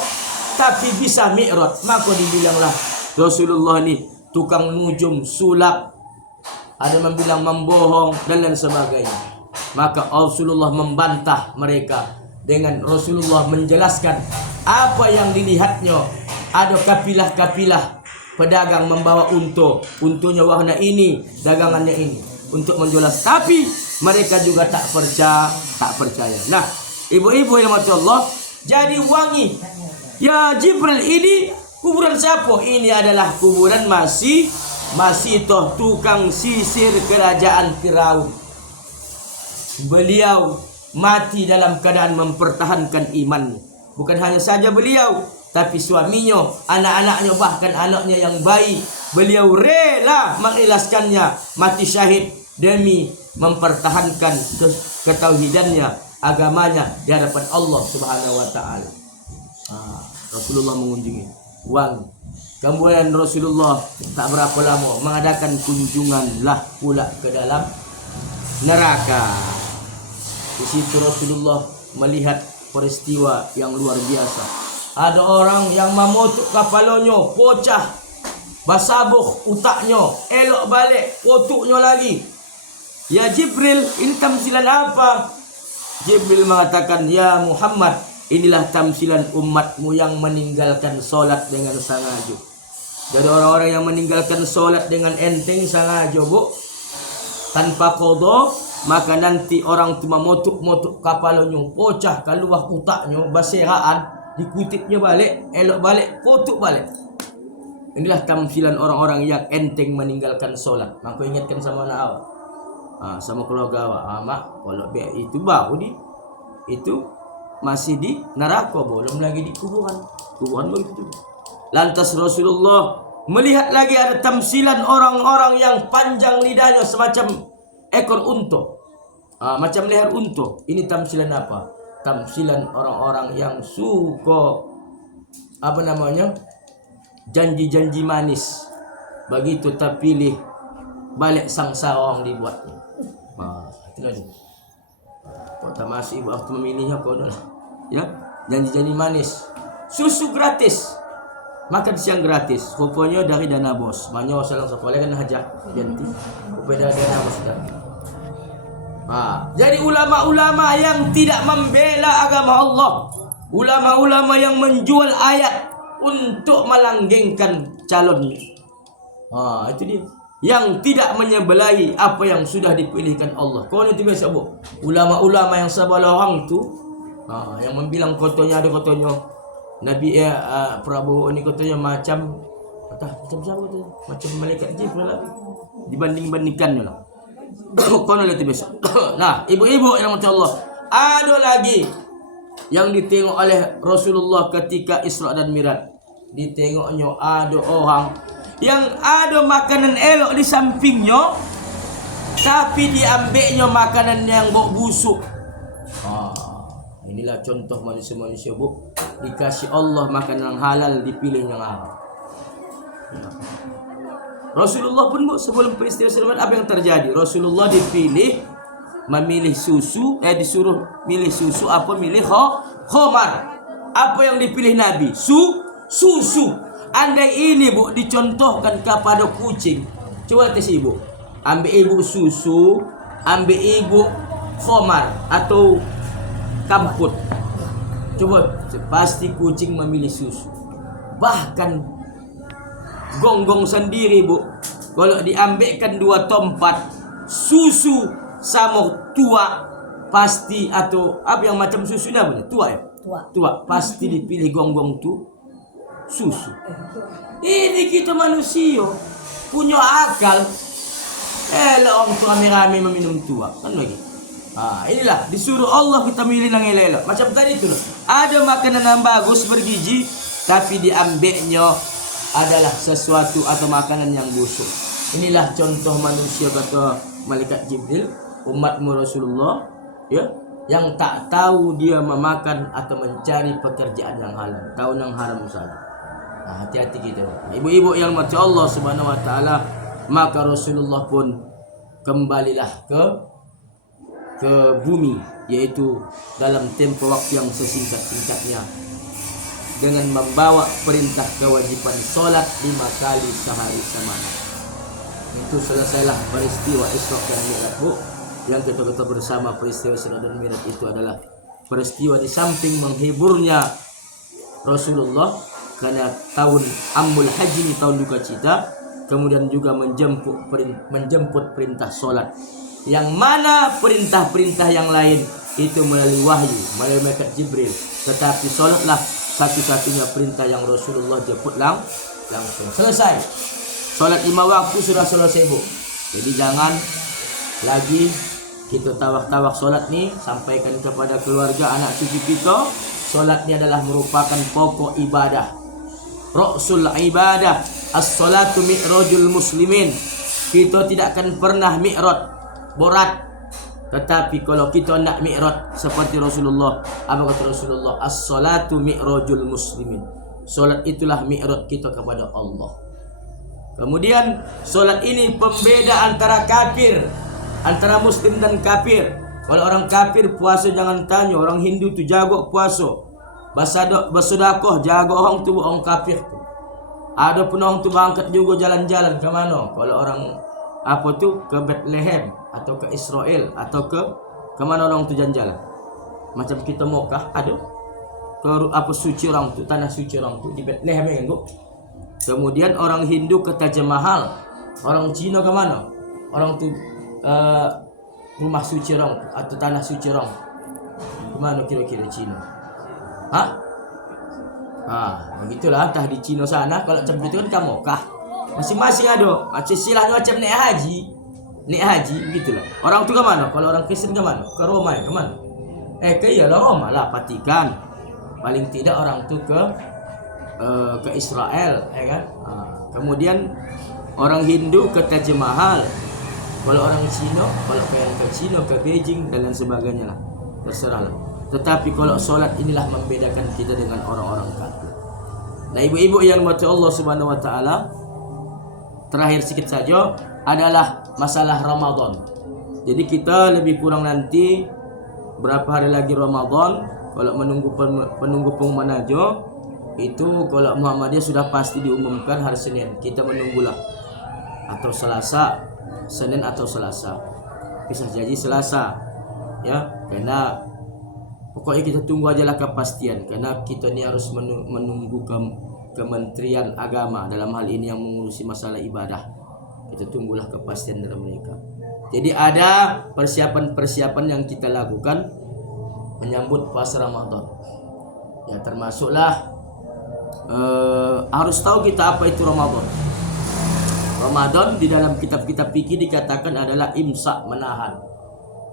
tapi bisa Mi'raj. Maka dibilanglah Rasulullah ni tukang nujum, sulap, ada yang bilang membohong dan lain sebagainya. Maka Rasulullah membantah mereka dengan Rasulullah menjelaskan apa yang dilihatnya. Ada kafilah-kafilah pedagang membawa untunya warna ini, dagangannya ini untuk menjual. Tapi mereka juga tak percaya. Nah, ibu-ibu yang mati Allah, jadi wangi. Ya Jibril, ini kuburan siapa? Ini adalah kuburan masih toh tukang sisir kerajaan Firaun. Beliau mati dalam keadaan mempertahankan imannya. Bukan hanya saja beliau, tapi suaminya, anak-anaknya, bahkan anaknya yang bayi, beliau rela mengikhlaskannya mati syahid demi mempertahankan ketauhidannya, agamanya di hadapan Allah Subhanahu wa taala. Rasulullah mengunjungi wangi. Kemudian Rasulullah tak berapa lama mengadakan kunjunganlah pula ke dalam neraka. Di situ Rasulullah melihat peristiwa yang luar biasa. Ada orang yang memutuk kepalanya, pecah, basabuh utaknya, elok balik, potuknya lagi. Ya Jibril, ini tamsilan apa? Jibril mengatakan, ya Muhammad, inilah tamsilan umatmu yang meninggalkan solat dengan sengaja. Jadi orang-orang yang meninggalkan solat dengan enteng sengaja, bu, tanpa qada, maka nanti orang itu memotuk-motuk kepalanya, pecah keluar utaknya, basiraan, dikutipnya balik, elok balik, potuk balik. Inilah tamsilan orang-orang yang enteng meninggalkan solat. Maka ingatkan sama anak awak, sama keluarga awak, mak, kalau itu baru itu masih di neraka, belum lagi di kuburan begitu. Lantas Rasulullah melihat lagi ada tamsilan orang-orang yang panjang lidahnya semacam ekor unta, macam leher unta. Ini tamsilan apa? Tamsilan orang-orang yang suka janji-janji manis. Begitu terpilih balik sangsara orang dibuatnya. Itu lagi. Kok tak masih ibu waktu memilihnya kau dah. Ya, janji-janji manis. Susu gratis. Makan siang gratis. Rupanya dari dana bos. Banyak salang sekolah kan hajak ganti. Rupanya dari dana bos dah. Jadi ulama-ulama yang tidak membela agama Allah, ulama-ulama yang menjual ayat untuk melanggengkan calonnya. Itu dia. Yang tidak menyebelahi apa yang sudah dipilihkan Allah. Kau itu biasa, bu. Ulama-ulama yang sebelah orang tu, yang membilang kotonya ada kotonya. Nabi Prabowo ini katanya macam siapa tu? Macam malaikat Jibril lah. Dibanding-bandingkannya lah. Kono lihat besok. Nah, ibu-ibu yang mati Allah, ada lagi yang ditengok oleh Rasulullah ketika Isra dan Mi'raj. Ditengoknya ada orang yang ada makanan elok di sampingnya, tapi diambilnya makanan yang bau busuk. Inilah contoh manusia-manusia, bu. Dikasih Allah makanan yang halal, dipilih yang haram. Rasulullah pun, bu, sebelum peristiwa Isra apa yang terjadi? Rasulullah dipilih memilih susu, disuruh milih susu apa milih khamar. Apa yang dipilih Nabi? Susu. Andai ini, bu, dicontohkan kepada kucing, coba tes ibu, ambil ibu susu, ambil ibu khamar atau kamput, coba pasti kucing memilih susu. Bahkan gonggong sendiri, bu, kalau diambilkan 2 tempat susu sama tua, pasti, atau apa yang macam susunya benar tua, pasti dipilih gonggong tu susu. Ini kita manusia punya akal. Orang tua rame-rame meminum tua kan lagi. Inilah disuruh Allah kita milih yang elok. Macam tadi itu, ada makanan yang bagus bergizi, tapi diambilnya adalah sesuatu atau makanan yang busuk. Inilah contoh manusia, kata malaikat Jibril, umatmu Rasulullah, ya, yang tak tahu dia memakan atau mencari pekerjaan yang halal, tahu yang haram saja. Hati-hati kita. Ibu-ibu yang mati Allah Subhanahu wa taala, maka Rasulullah pun kembalilah ke bumi, yaitu dalam tempo waktu yang sesingkat-singkatnya, dengan membawa perintah kewajiban solat 5 kali sehari semalam. Itu selesailah peristiwa Isra dan Mi'raj, bu. Yang kita bersama peristiwa Isra dan Mi'raj itu adalah peristiwa di samping menghiburnya Rasulullah karena tahun Amul Haji ini tahun duka cita, kemudian juga menjemput perintah solat, yang mana perintah-perintah yang lain itu melalui wahyu, melalui malaikat Jibril, tetapi solatlah satu-satunya perintah yang Rasulullah jemput langsung. Selesai solat 5 waktu sudah selesai, bu. Jadi jangan lagi kita tawak-tawak solat nih, sampaikan kepada keluarga, anak cucu kita, solat ini adalah merupakan pokok ibadah, Rasul ibadah. As-salatu mi'rajul muslimin. Kita tidak akan pernah mi'raj, borat. Tetapi kalau kita nak mi'raj seperti Rasulullah, apa kata Rasulullah? As-salatu mi'rajul muslimin. Salat itulah mi'raj kita kepada Allah. Kemudian salat ini pembeda antara kafir, antara muslim dan kafir. Kalau orang kafir puasa jangan tanya, orang Hindu tu jago puasa. Bersedekah jago orang tu orang kafir tu. Ada pun orang tu berangkat juga jalan-jalan ke mana? Kalau orang apa tu ke Bethlehem atau ke Israel atau ke mana orang tu jalan-jalan. Macam kita Mekah ada. Ke apa suci orang tu, tanah suci orang tu di Bethlehem ya, Gua. Kemudian orang Hindu ke Taj Mahal. Orang Cina ke mana? Orang tu rumah suci orang atau tanah suci orang. Di mana kira-kira Cina? Begitulah, entah di Cina sana. Kalau macam itu kan kamu kah? Masing-masing ada. Macam silahnya macam naik haji begitulah. Orang tu ke mana? Kalau orang Kristen ke mana? Ke Roma ya, ke mana? Iyalah Roma lah, Vatikan. Paling tidak orang tu ke Israel, ya kan? Kemudian orang Hindu ke Taj Mahal. Kalau orang Cina, kalau pengen ke Cina, ke Beijing dan lain sebagainya lah. Terserahlah. Tetapi kalau solat inilah membedakan kita dengan orang-orang kafir. Nah, ibu-ibu yang dirahmati Allah Subhanahu wa taala, terakhir sedikit saja adalah masalah Ramadan. Jadi kita lebih kurang nanti berapa hari lagi Ramadan. Kalau menunggu pengumuman aja itu, kalau Muhammadiyah sudah pasti diumumkan hari Senin. Kita menunggulah atau Selasa, Senin atau Selasa. Bisa jadi Selasa, ya, karena pokoknya kita tunggu aja lah kepastian, karena kita ni harus menunggu Kementerian Agama dalam hal ini yang mengurusi masalah ibadah. Kita tunggulah kepastian dari mereka. Jadi ada persiapan-persiapan yang kita lakukan menyambut puasa Ramadan. Ya, termasuklah harus tahu kita apa itu Ramadan. Ramadan di dalam kitab-kitab fikih dikatakan adalah imsak,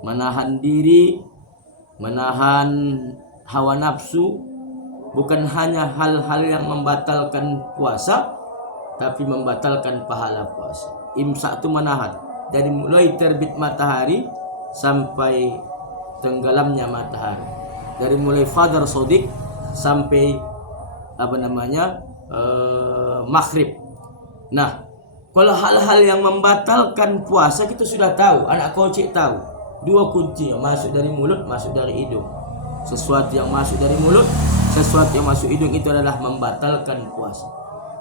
menahan diri, menahan hawa nafsu, bukan hanya hal-hal yang membatalkan puasa, tapi membatalkan pahala puasa. Imsak itu menahan dari mulai terbit matahari sampai tenggelamnya matahari, dari mulai fajr sodik sampai maghrib. Nah, kalau hal-hal yang membatalkan puasa kita sudah tahu, anak kocik tahu. Dua kuncinya, masuk dari mulut, masuk dari hidung. Sesuatu yang masuk dari mulut, sesuatu yang masuk hidung itu adalah membatalkan puasa.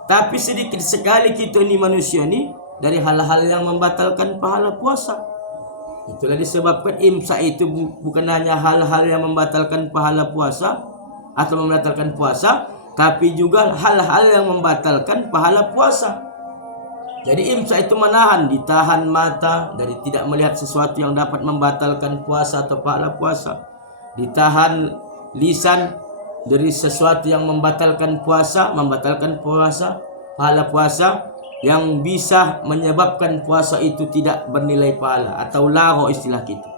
Tapi sedikit sekali kita ini manusia ini dari hal-hal yang membatalkan pahala puasa. Itulah disebabkan imsak itu bukan hanya hal-hal yang membatalkan pahala puasa atau membatalkan puasa, tapi juga hal-hal yang membatalkan pahala puasa. Jadi imsak itu menahan, ditahan mata dari tidak melihat sesuatu yang dapat membatalkan puasa atau pahala puasa. Ditahan lisan dari sesuatu yang membatalkan puasa, pahala puasa, yang bisa menyebabkan puasa itu tidak bernilai pahala atau lagho istilah kita.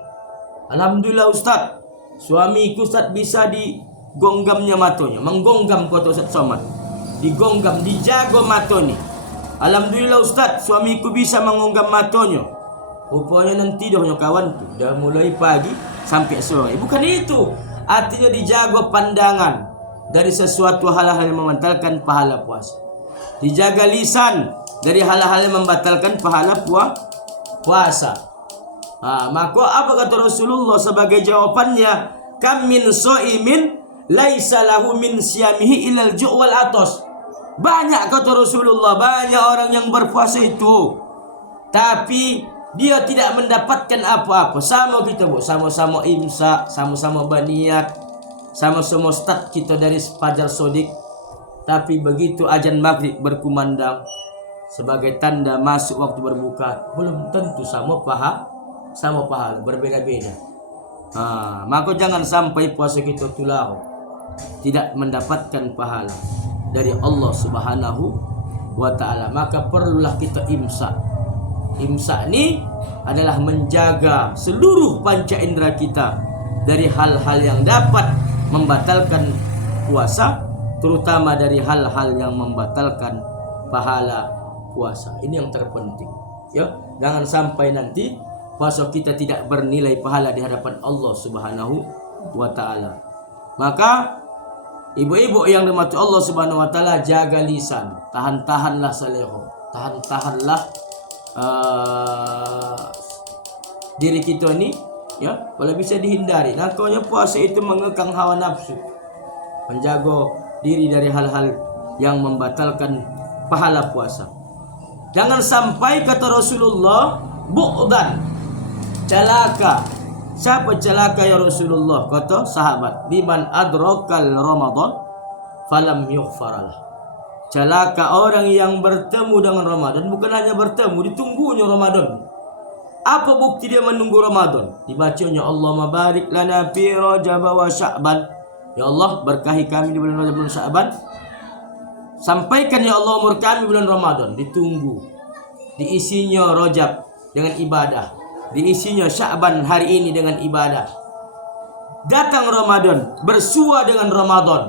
Alhamdulillah Ustaz, suamiku Ustaz bisa digonggamnya matanya, menggonggam kata Ustaz Somad, digonggam, dijago matanya. Alhamdulillah Ustaz, suamiku bisa mengonggam matanya. Rupanya nanti dah kawan, dah mulai pagi sampai sore. Bukan itu, artinya dijago pandangan dari sesuatu hal-hal yang membatalkan pahala puasa. Dijaga lisan dari hal-hal yang membatalkan pahala puasa. Maka apa kata Rasulullah sebagai jawabannya? Kam min shaimin laisa lahu min siyamihi illal ju' wal atas. Banyak kata Rasulullah, banyak orang yang berpuasa itu tapi dia tidak mendapatkan apa-apa. Sama kita, Bu, sama-sama imsak, sama-sama berniat, sama-sama start kita dari fajar sodik. Tapi begitu azan maghrib berkumandang sebagai tanda masuk waktu berbuka, belum tentu sama pahala, berbeda-beda. Maka jangan sampai puasa kita tulau tidak mendapatkan pahala dari Allah Subhanahu wa taala. Maka perlulah kita imsak. Imsak ini adalah menjaga seluruh panca indera kita dari hal-hal yang dapat membatalkan puasa, terutama dari hal-hal yang membatalkan pahala puasa. Ini yang terpenting, ya. Jangan sampai nanti puasa kita tidak bernilai pahala di hadapan Allah Subhanahu wa taala. Maka ibu-ibu yang dirahmati Allah Subhanahu wa taala, jaga lisan, tahan-tahanlah saleho, tahan-tahanlah diri kita ini ya, kalau bisa dihindari. Nakanya puasa itu mengekang hawa nafsu, menjaga diri dari hal-hal yang membatalkan pahala puasa. Jangan sampai, kata Rasulullah, bu'dan, celaka. Siapa celaka ya Rasulullah? Kata sahabat, liman adrakal Ramadan falam yughfaralah. Celaka orang yang bertemu dengan Ramadan, bukan hanya bertemu, ditunggunya Ramadan. Apa bukti dia menunggu Ramadan? Dibacanya Allahumma barik lana fi Rajab wa Sya'ban. Ya Allah, berkahi kami di bulan Rajab dan Sya'ban. Sampaikan ya Allah umur kami bulan Ramadan. Ditunggu. Diisinya Rajab dengan ibadah. Diisinya Sya'ban hari ini dengan ibadah. Datang Ramadan, bersua dengan Ramadan.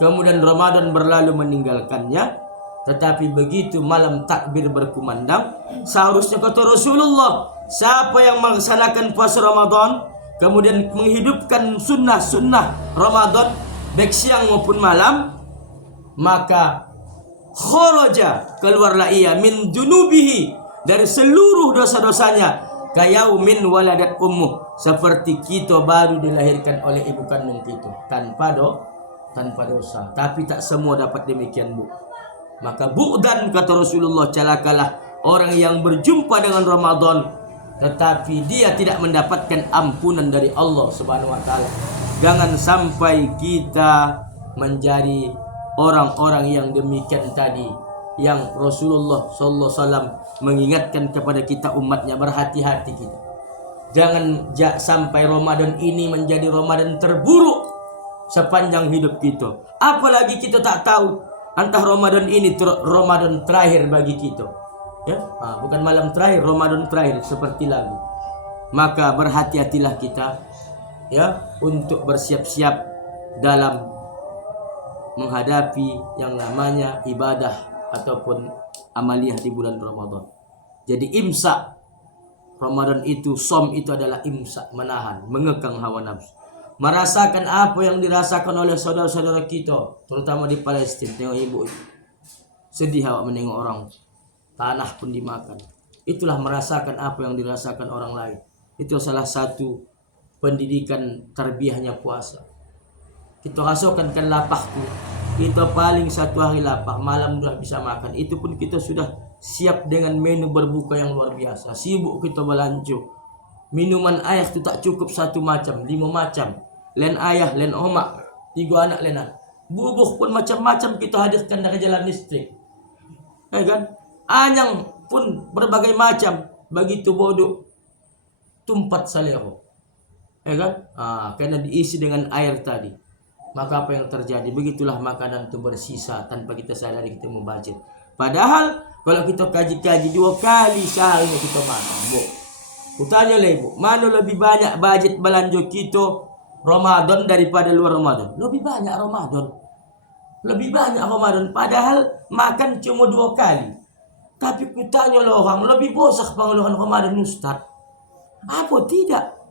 Kemudian Ramadan berlalu meninggalkannya. Tetapi begitu malam takbir berkumandang, seharusnya kata Rasulullah, siapa yang melaksanakan puasa Ramadan, kemudian menghidupkan sunnah-sunnah Ramadan, baik siang maupun malam, maka kharaja, keluarlah ia, min dunubihi, dari seluruh dosa-dosanya, kayaumin waladat ummuh, seperti kita baru dilahirkan oleh ibu kandung kita, tanpa dosa. Tapi tak semua dapat demikian, Bu. Maka bu'dan, kata Rasulullah, celakalah orang yang berjumpa dengan Ramadan tetapi dia tidak mendapatkan ampunan dari Allah Subhanahu wa taala. Jangan sampai kita menjadi orang-orang yang demikian tadi, yang Rasulullah sallallahu alaihi wasallam mengingatkan kepada kita umatnya, berhati-hati kita. Jangan sampai Ramadan ini menjadi Ramadan terburuk sepanjang hidup kita. Apalagi kita tak tahu entah Ramadan ini Ramadan terakhir bagi kita, ya, bukan malam terakhir, Ramadan terakhir seperti lagu. Maka berhati-hatilah kita, ya, untuk bersiap-siap dalam menghadapi yang namanya ibadah ataupun amaliyah di bulan Ramadan. Jadi imsak Ramadan itu, som itu adalah imsak, menahan, mengekang hawa nafsu. Merasakan apa yang dirasakan oleh saudara-saudara kita, terutama di Palestina. Tengok ibu itu, sedih awak menengok orang, tanah pun dimakan. Itulah merasakan apa yang dirasakan orang lain. Itu salah satu pendidikan tarbiyahnya puasa. Kita rasakan kan lapahku, kita paling satu hari lapah, malam sudah bisa makan. Itu pun kita sudah siap dengan menu berbuka yang luar biasa. Sibuk kita belanjo. Minuman ayah itu tak cukup satu macam, 5 macam. Len ayah, len omak, 3 anak lenan. Bubuh pun macam-macam kita hadirkan dari jalan listrik, ya kan? Anyang pun berbagai macam. Begitu bodoh, tumpat salero, ya kan? Karena diisi dengan air tadi. Maka apa yang terjadi? Begitulah makanan itu bersisa tanpa kita sadari, kita membajir. Padahal kalau kita kaji-kaji 2 kali sehari kita makan, Bu. Kutanya lah ibu, mana lebih banyak budget belanja kita Ramadan daripada luar Ramadan? Lebih banyak Ramadan. Lebih banyak Ramadan. Padahal makan cuma 2 kali. Tapi kutanya lah orang, lebih bosak pengeluaran Ramadan, Ustaz. Apa tidak?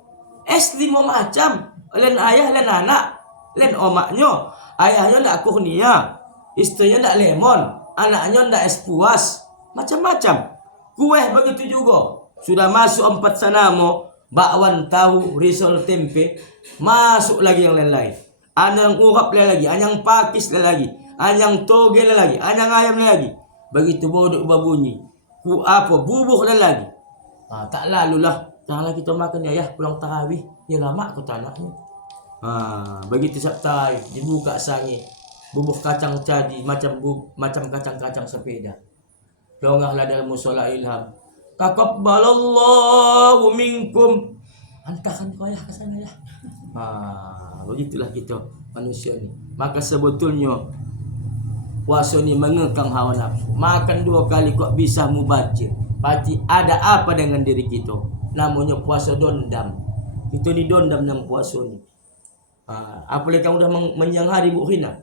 Es 5 macam. Len ayah, len anak, len omaknya. Ayahnya ndak kurnia, istrinya ndak lemon, anaknya ndak es puas. Macam-macam. Kue begitu juga. Sudah masuk 4 sanamo, bakwan, tahu, risol, tempe, masuk lagi yang lain-lain. Anyang urap lagi, anyang pakis lagi, anyang toge lagi, anyang ayam lagi. Begitu bodoh berbunyi, bubuh lagi. Tak lalulah, janganlah kita makan ya pulang tarawih, ya lama aku tanahnya. Begitu sabtai dibuka sangi, bubuh kacang jadi macam kacang-kacang sepeda. Dongahlah dalam musola ilham. Taqabbalallahu minkum. Hantarkan kau ya ke sana ya. Begitulah kita manusia ni. Maka sebetulnya puasa ni mengekang hawa nafsu. Makan 2 kali kok bisa mubazir. Berarti ada apa dengan diri kita? Namanya puasa dondam. Kita ni dondam dengan puasa ni. Apalagi kamu dah menyiang hari Bu Hina.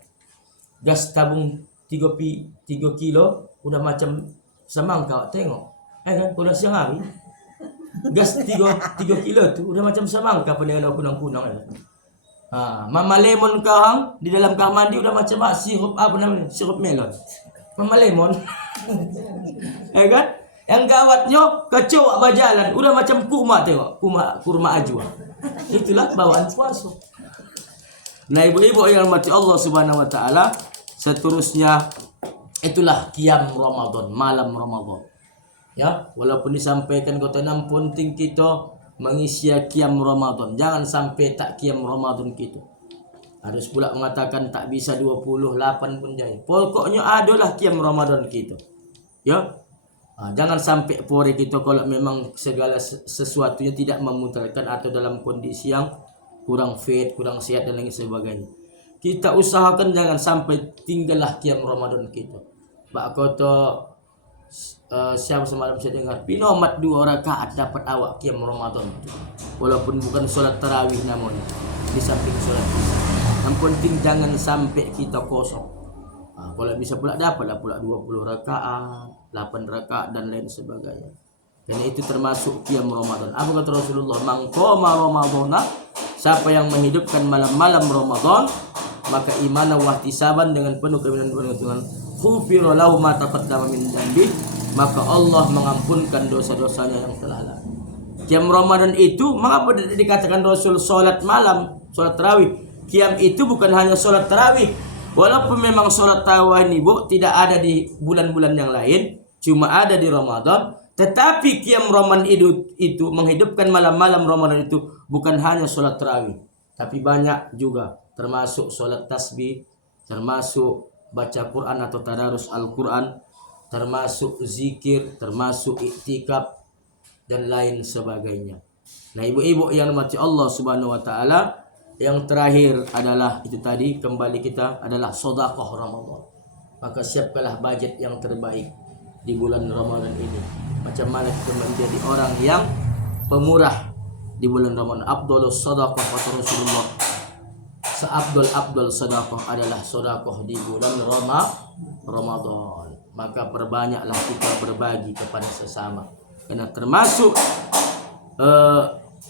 Gas tabung 3 kilo udah macam semangka, tengok. Kan udah siang hari. Gas 3 kilo tu udah macam semangka dengan kunang-kunang. Mama lemon kau di dalam kamar mandi udah macam sirup apa namanya? Sirup melon. Mama lemon. Kan? Yang gawatnya kecoak berjalan, udah macam kurma tengok, kurma ajwa. Itulah bawaan puasa. Nah, ibu-ibu yang mati Allah Subhanahu wa taala, seterusnya itulah qiyam Ramadan, malam Ramadan. Ya, walaupun disampaikan kata enam penting kita mengisi qiyam Ramadan. Jangan sampai tak qiyam Ramadan kita. Harus pula mengatakan tak bisa 28 pun jaya. Pokoknya adalah qiyam Ramadan kita. Ya. Jangan sampai pore kita kalau memang segala sesuatunya tidak memutarakan atau dalam kondisi yang kurang fit, kurang sehat dan lain sebagainya. Kita usahakan jangan sampai tinggallah qiyam Ramadan kita. Bak kata siapa semalam saya dengar pinomat 2 rakaat dapat awak qiyam Ramadan. Walaupun bukan solat tarawih namanya. Di samping solat isya. Yang penting jangan sampai kita kosong. Kalau bisa pula dapatlah pula 20 rakaat, 8 rakaat dan lain sebagainya. Karena itu termasuk qiyam Ramadan. Apa kata Rasulullah? Man qama Ramadhana, siapa yang menghidupkan malam-malam Ramadan, maka imanan wa ihtisaban dengan penuh keinginan ghufira lahu ma taqaddama min dzambi, maka Allah mengampunkan dosa-dosanya yang telah lalu. Qiyam Ramadan itu mengapa dikatakan Rasul salat malam, salat tarawih? Qiyam itu bukan hanya salat tarawih. Walaupun memang sholat tarawih ini tidak ada di bulan-bulan yang lain, cuma ada di Ramadan, tetapi qiyam Ramadan itu menghidupkan malam-malam Ramadan itu bukan hanya sholat tarawih, tapi banyak juga, termasuk sholat tasbih, termasuk baca Quran atau tadarus Al-Quran, termasuk zikir, termasuk iktikaf dan lain sebagainya. Nah, ibu-ibu yang dimati Allah Subhanahu wa taala, yang terakhir adalah itu tadi, kembali kita adalah sedekah Ramadan. Maka siapkanlah budget yang terbaik di bulan Ramadan ini. Macam mana kita menjadi orang yang pemurah di bulan Ramadan. Afdhalus sedekah kata Rasulullah. Seabdul sedekah adalah sedekah di bulan Ramadan. Maka perbanyaklah kita berbagi kepada sesama. Karena termasuk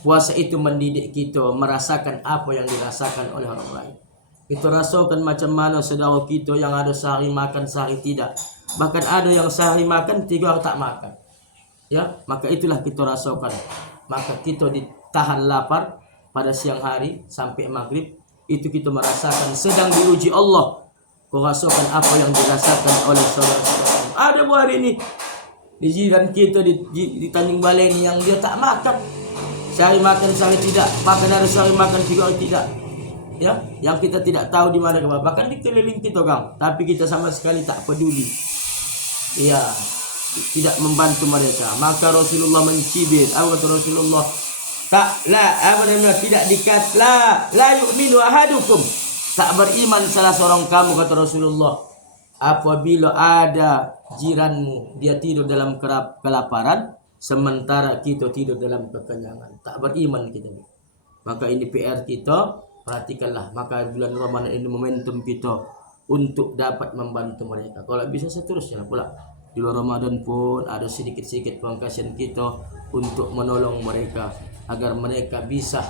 puasa itu mendidik kita merasakan apa yang dirasakan oleh orang lain. Kita rasakan macam mana saudara kita yang ada sehari makan, sehari tidak. Bahkan ada yang sehari makan, 3 hari tak makan. Ya, maka itulah kita rasakan. Maka kita ditahan lapar pada siang hari sampai maghrib, itu kita merasakan sedang diuji Allah. Kau rasakan apa yang dirasakan oleh saudara-saudara. Ada bu hari ini di jiran kita di Tanjung Balai ini yang dia tak makan. Sehari makan, sehari tidak. Bahkan ada sehari makan, 3 hari tidak. Ya, yang kita tidak tahu di mana kemana. Bahkan di keliling kita, Kang. Tapi kita sama sekali tak peduli. Iya, tidak membantu mereka. Maka Rasulullah mencibir. Apa kata Rasulullah? Tidak dikat la yu'minu ahadukum. Tak beriman salah seorang kamu, kata Rasulullah. Apabila ada jiranmu, dia tidur dalam kelaparan, sementara kita tidur dalam kekenyangan. Tak beriman kita. Maka ini PR kita, perhatikanlah. Maka bulan Ramadan ini momentum kita untuk dapat membantu mereka. Kalau bisa seterusnya pula. Di luar Ramadan pun ada sedikit-sedikit pengkasihan kita untuk menolong mereka, agar mereka bisa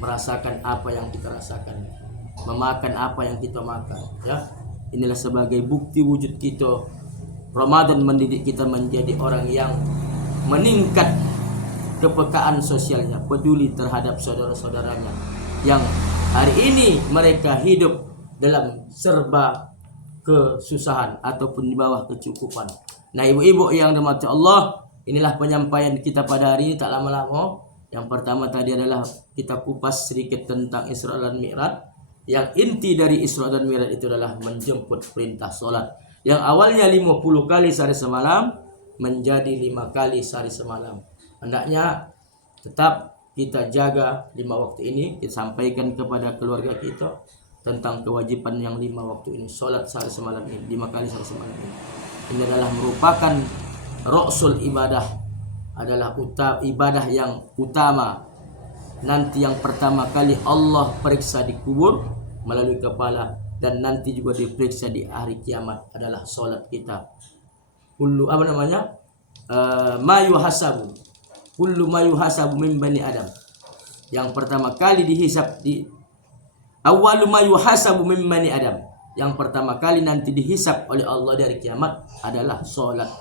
merasakan apa yang kita rasakan, memakan apa yang kita makan. Ya, inilah sebagai bukti wujud kita. Ramadan mendidik kita menjadi orang yang meningkat kepekaan sosialnya, peduli terhadap saudara-saudaranya yang hari ini mereka hidup dalam serba kesusahan ataupun di bawah kecukupan. Nah, ibu-ibu yang dirahmati Allah, inilah penyampaian kita pada hari ini, tak lama-lama. Yang pertama tadi adalah kita kupas sedikit tentang Isra dan Mi'raj. Yang inti dari Isra dan Mi'raj itu adalah menjemput perintah salat, yang awalnya 50 kali sehari semalam menjadi 5 kali sehari semalam. Hendaknya tetap kita jaga 5 waktu ini. Kita sampaikan kepada keluarga kita tentang kewajiban yang 5 waktu ini. Solat sehari semalam ini, 5 kali sehari semalam ini. Ini adalah merupakan ra'sul ibadah, adalah ibadah yang utama. Nanti yang pertama kali Allah periksa di kubur melalui kepala, dan nanti juga diperiksa di hari kiamat adalah solat kita. Kullu ma yuhasabu min bani Adam. Yang pertama kali dihisab awwalu ma yuhasabu min bani Adam. Yang pertama kali nanti dihisab oleh Allah dari kiamat adalah salat.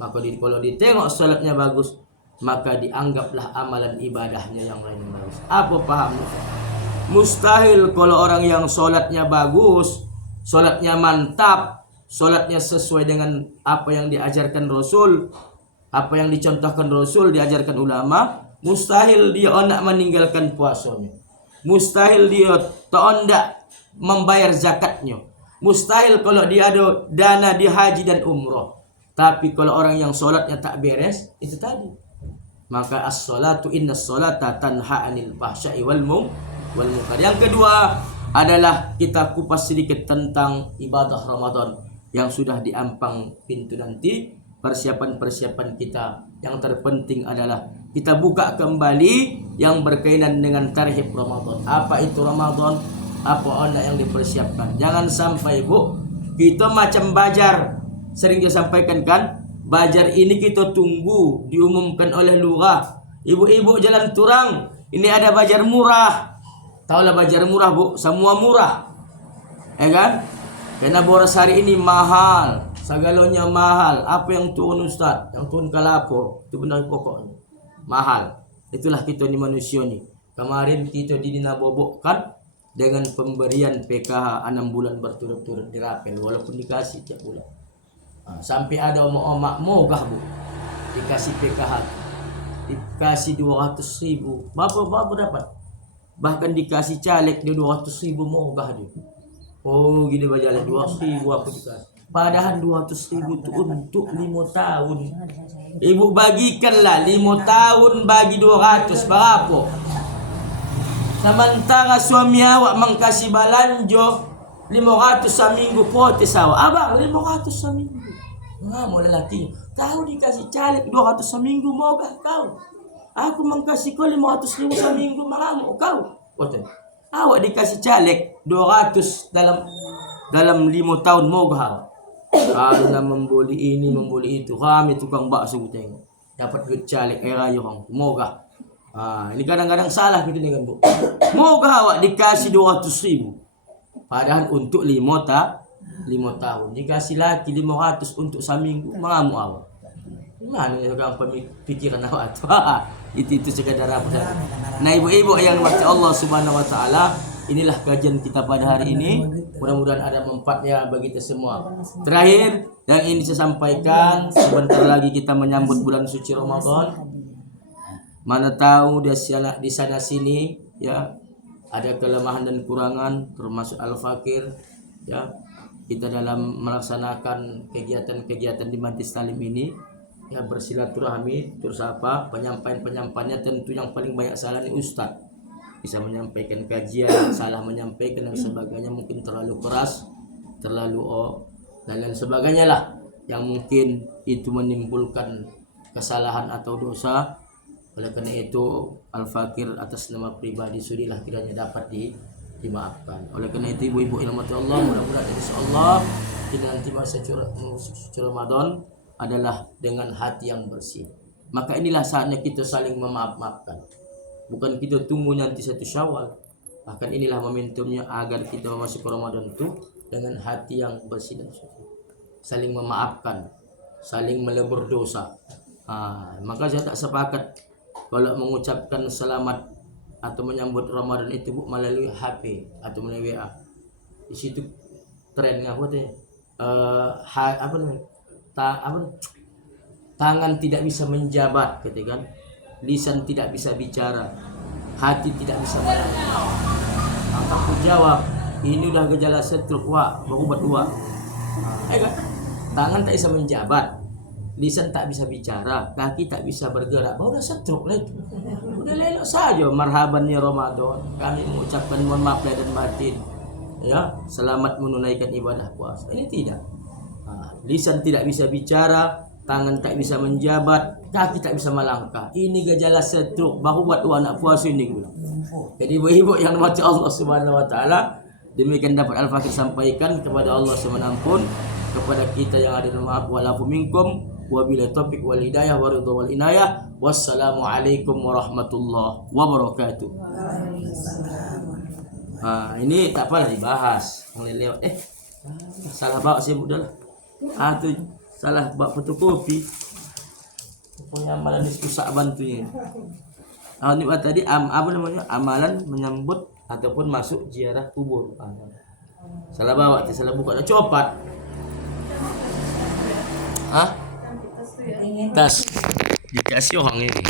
Maka kalau ditengok salatnya bagus, maka dianggaplah amalan ibadahnya yang lain yang bagus. Apa paham? Mustahil kalau orang yang salatnya bagus, salatnya mantap, salatnya sesuai dengan apa yang diajarkan Rasul, apa yang dicontohkan Rasul, diajarkan ulama, mustahil dia hendak meninggalkan puasanya. Mustahil dia hendak membayar zakatnya. Mustahil kalau dia ada dana di haji dan umroh. Tapi kalau orang yang solatnya tak beres, itu tadi. Maka as-salatu innas salata tanha 'anil fahsya'i wal munkar. Yang kedua adalah kita kupas sedikit tentang ibadah Ramadan yang sudah diampang pintu nanti. Persiapan-persiapan kita yang terpenting adalah kita buka kembali yang berkaitan dengan tarhib Ramadan. Apa itu Ramadan? Apa onda yang dipersiapkan? Jangan sampai Bu, kita macam bajar. Sering dia sampaikan kan, bajar ini kita tunggu diumumkan oleh lurah. Ibu-ibu jalan turang, ini ada bajar murah. Tahulah bajar murah Bu, semua murah. Ya kan? Karena boros hari ini mahal, segalanya mahal. Apa yang turun Ustaz? Yang turun kalapo, itu benar pokoknya. Mahal. Itulah kita ni manusia ni. Kemarin kita dinabobokkan dengan pemberian PKH 6 bulan berturut-turut di Rapel, walaupun dikasih tiap bulan. Sampai ada omak-omak mogah Bu, dikasih PKH, dikasih 200.000. Bapak dapat, bahkan dikasih caleg dia 200.000 mogah dia. Oh gini bajalan 200.000 aku dikasih. Padahal 200.000 itu untuk 5 tahun. Ibu bagikanlah 5 tahun bagi 200 berapa? Sementara suami awak mengkasih balanjo 500 seminggu, protes awak. Abang 500 seminggu. Mau lelaki tahu dikasih caleg 200 seminggu mau gak kau? Aku mengkasih kau 500.000 seminggu mau kau? Protes. Awak dikasih caleg 200 dalam 5 tahun mau gak? Karena membuli ini membuli itu. Kami tukang bakso tengok dapat duit caleg era orang mau gak? Ini kadang-kadang salah gitu dengan Bu. Mau gak awak dikasih 200.000? Padahal untuk 5 tahun. Dikasih lagi 500 untuk seminggu, mengamuk awak. Mana orang pemikiran awak tu? Itu sekadar apa? Nah ibu-ibu yang dirahmati Allah Subhanahu Wa Taala, inilah kajian kita pada hari ini. Mudah-mudahan ada manfaatnya bagi kita semua. Terakhir yang ini saya sampaikan, sebentar lagi kita menyambut bulan suci Ramadan. Mana tahu di sana sini ya ada kelemahan dan kurangan, termasuk al-fakir ya. Kita dalam melaksanakan kegiatan-kegiatan di Majlis Talim ini ya, bersilaturahmi, terus apa penyampaiannya tentu yang paling banyak salah ini Ustadz. Bisa menyampaikan kajian, salah menyampaikan dan sebagainya, mungkin terlalu keras, terlalu dan lain sebagainya lah, yang mungkin itu menimbulkan kesalahan atau dosa. Oleh karena itu al-fakir atas nama pribadi sudilah kiranya dapat dimaafkan. Oleh karena itu ibu-ibu yang dirahmati Allah, mudah-mudahan insyaallah kita nanti masa Ramadan adalah dengan hati yang bersih. Maka inilah saatnya kita saling memaaf-maafkan. Bukan kita tunggu nanti 1 Syawal. Bahkan inilah momentumnya agar kita memasuki Ramadan itu dengan hati yang bersih dan suci. Saling memaafkan, saling melebur dosa. Maka saya tak sepakat kalau mengucapkan selamat atau menyambut Ramadan itu Bu melalui HP atau melalui WA. Di situ trennya apa tuh? Tangan tidak bisa menjabat, gitu kan? Lisan tidak bisa bicara, hati tidak bisa menangis. Maka aku jawab, ini udah gejala stroke berobat kan? Tangan tak bisa menjabat, lisan tak bisa bicara, kaki tak bisa bergerak, udah stroke lah itu. Udah lelok saja. Marhaban ya Ramadan. Kami mengucapkan mohon maaf lahir dan batin. Ya, selamat menunaikan ibadah puasa. Ini tidak. Lisan tidak bisa bicara, tangan tak bisa menjabat, kaki tak bisa melangkah. Ini gejala stroke. Baru buat anak puasa ini. Jadi ibu-ibu yang dirahmati Allah Subhanahu Wa Taala, demikian dapat Al-Fakir sampaikan kepada Allah Subhanahu kepada kita yang ada di rumah. Walafu minkum wabillahi taufiq wal hidayah wa ridha wal inayah. Wassalamualaikum warahmatullahi wabarakatuh. Ini tak apa dibahas. Salah bawa sih udah. Tuh Salah buat fotokopi. Pokoknya amalan itu susah bantunya. Ini tadi apa namanya? Amalan menyambut ataupun masuk ziarah kubur. Salah bawa, salah buka, copat. Hah? Tas dikasih orang ini.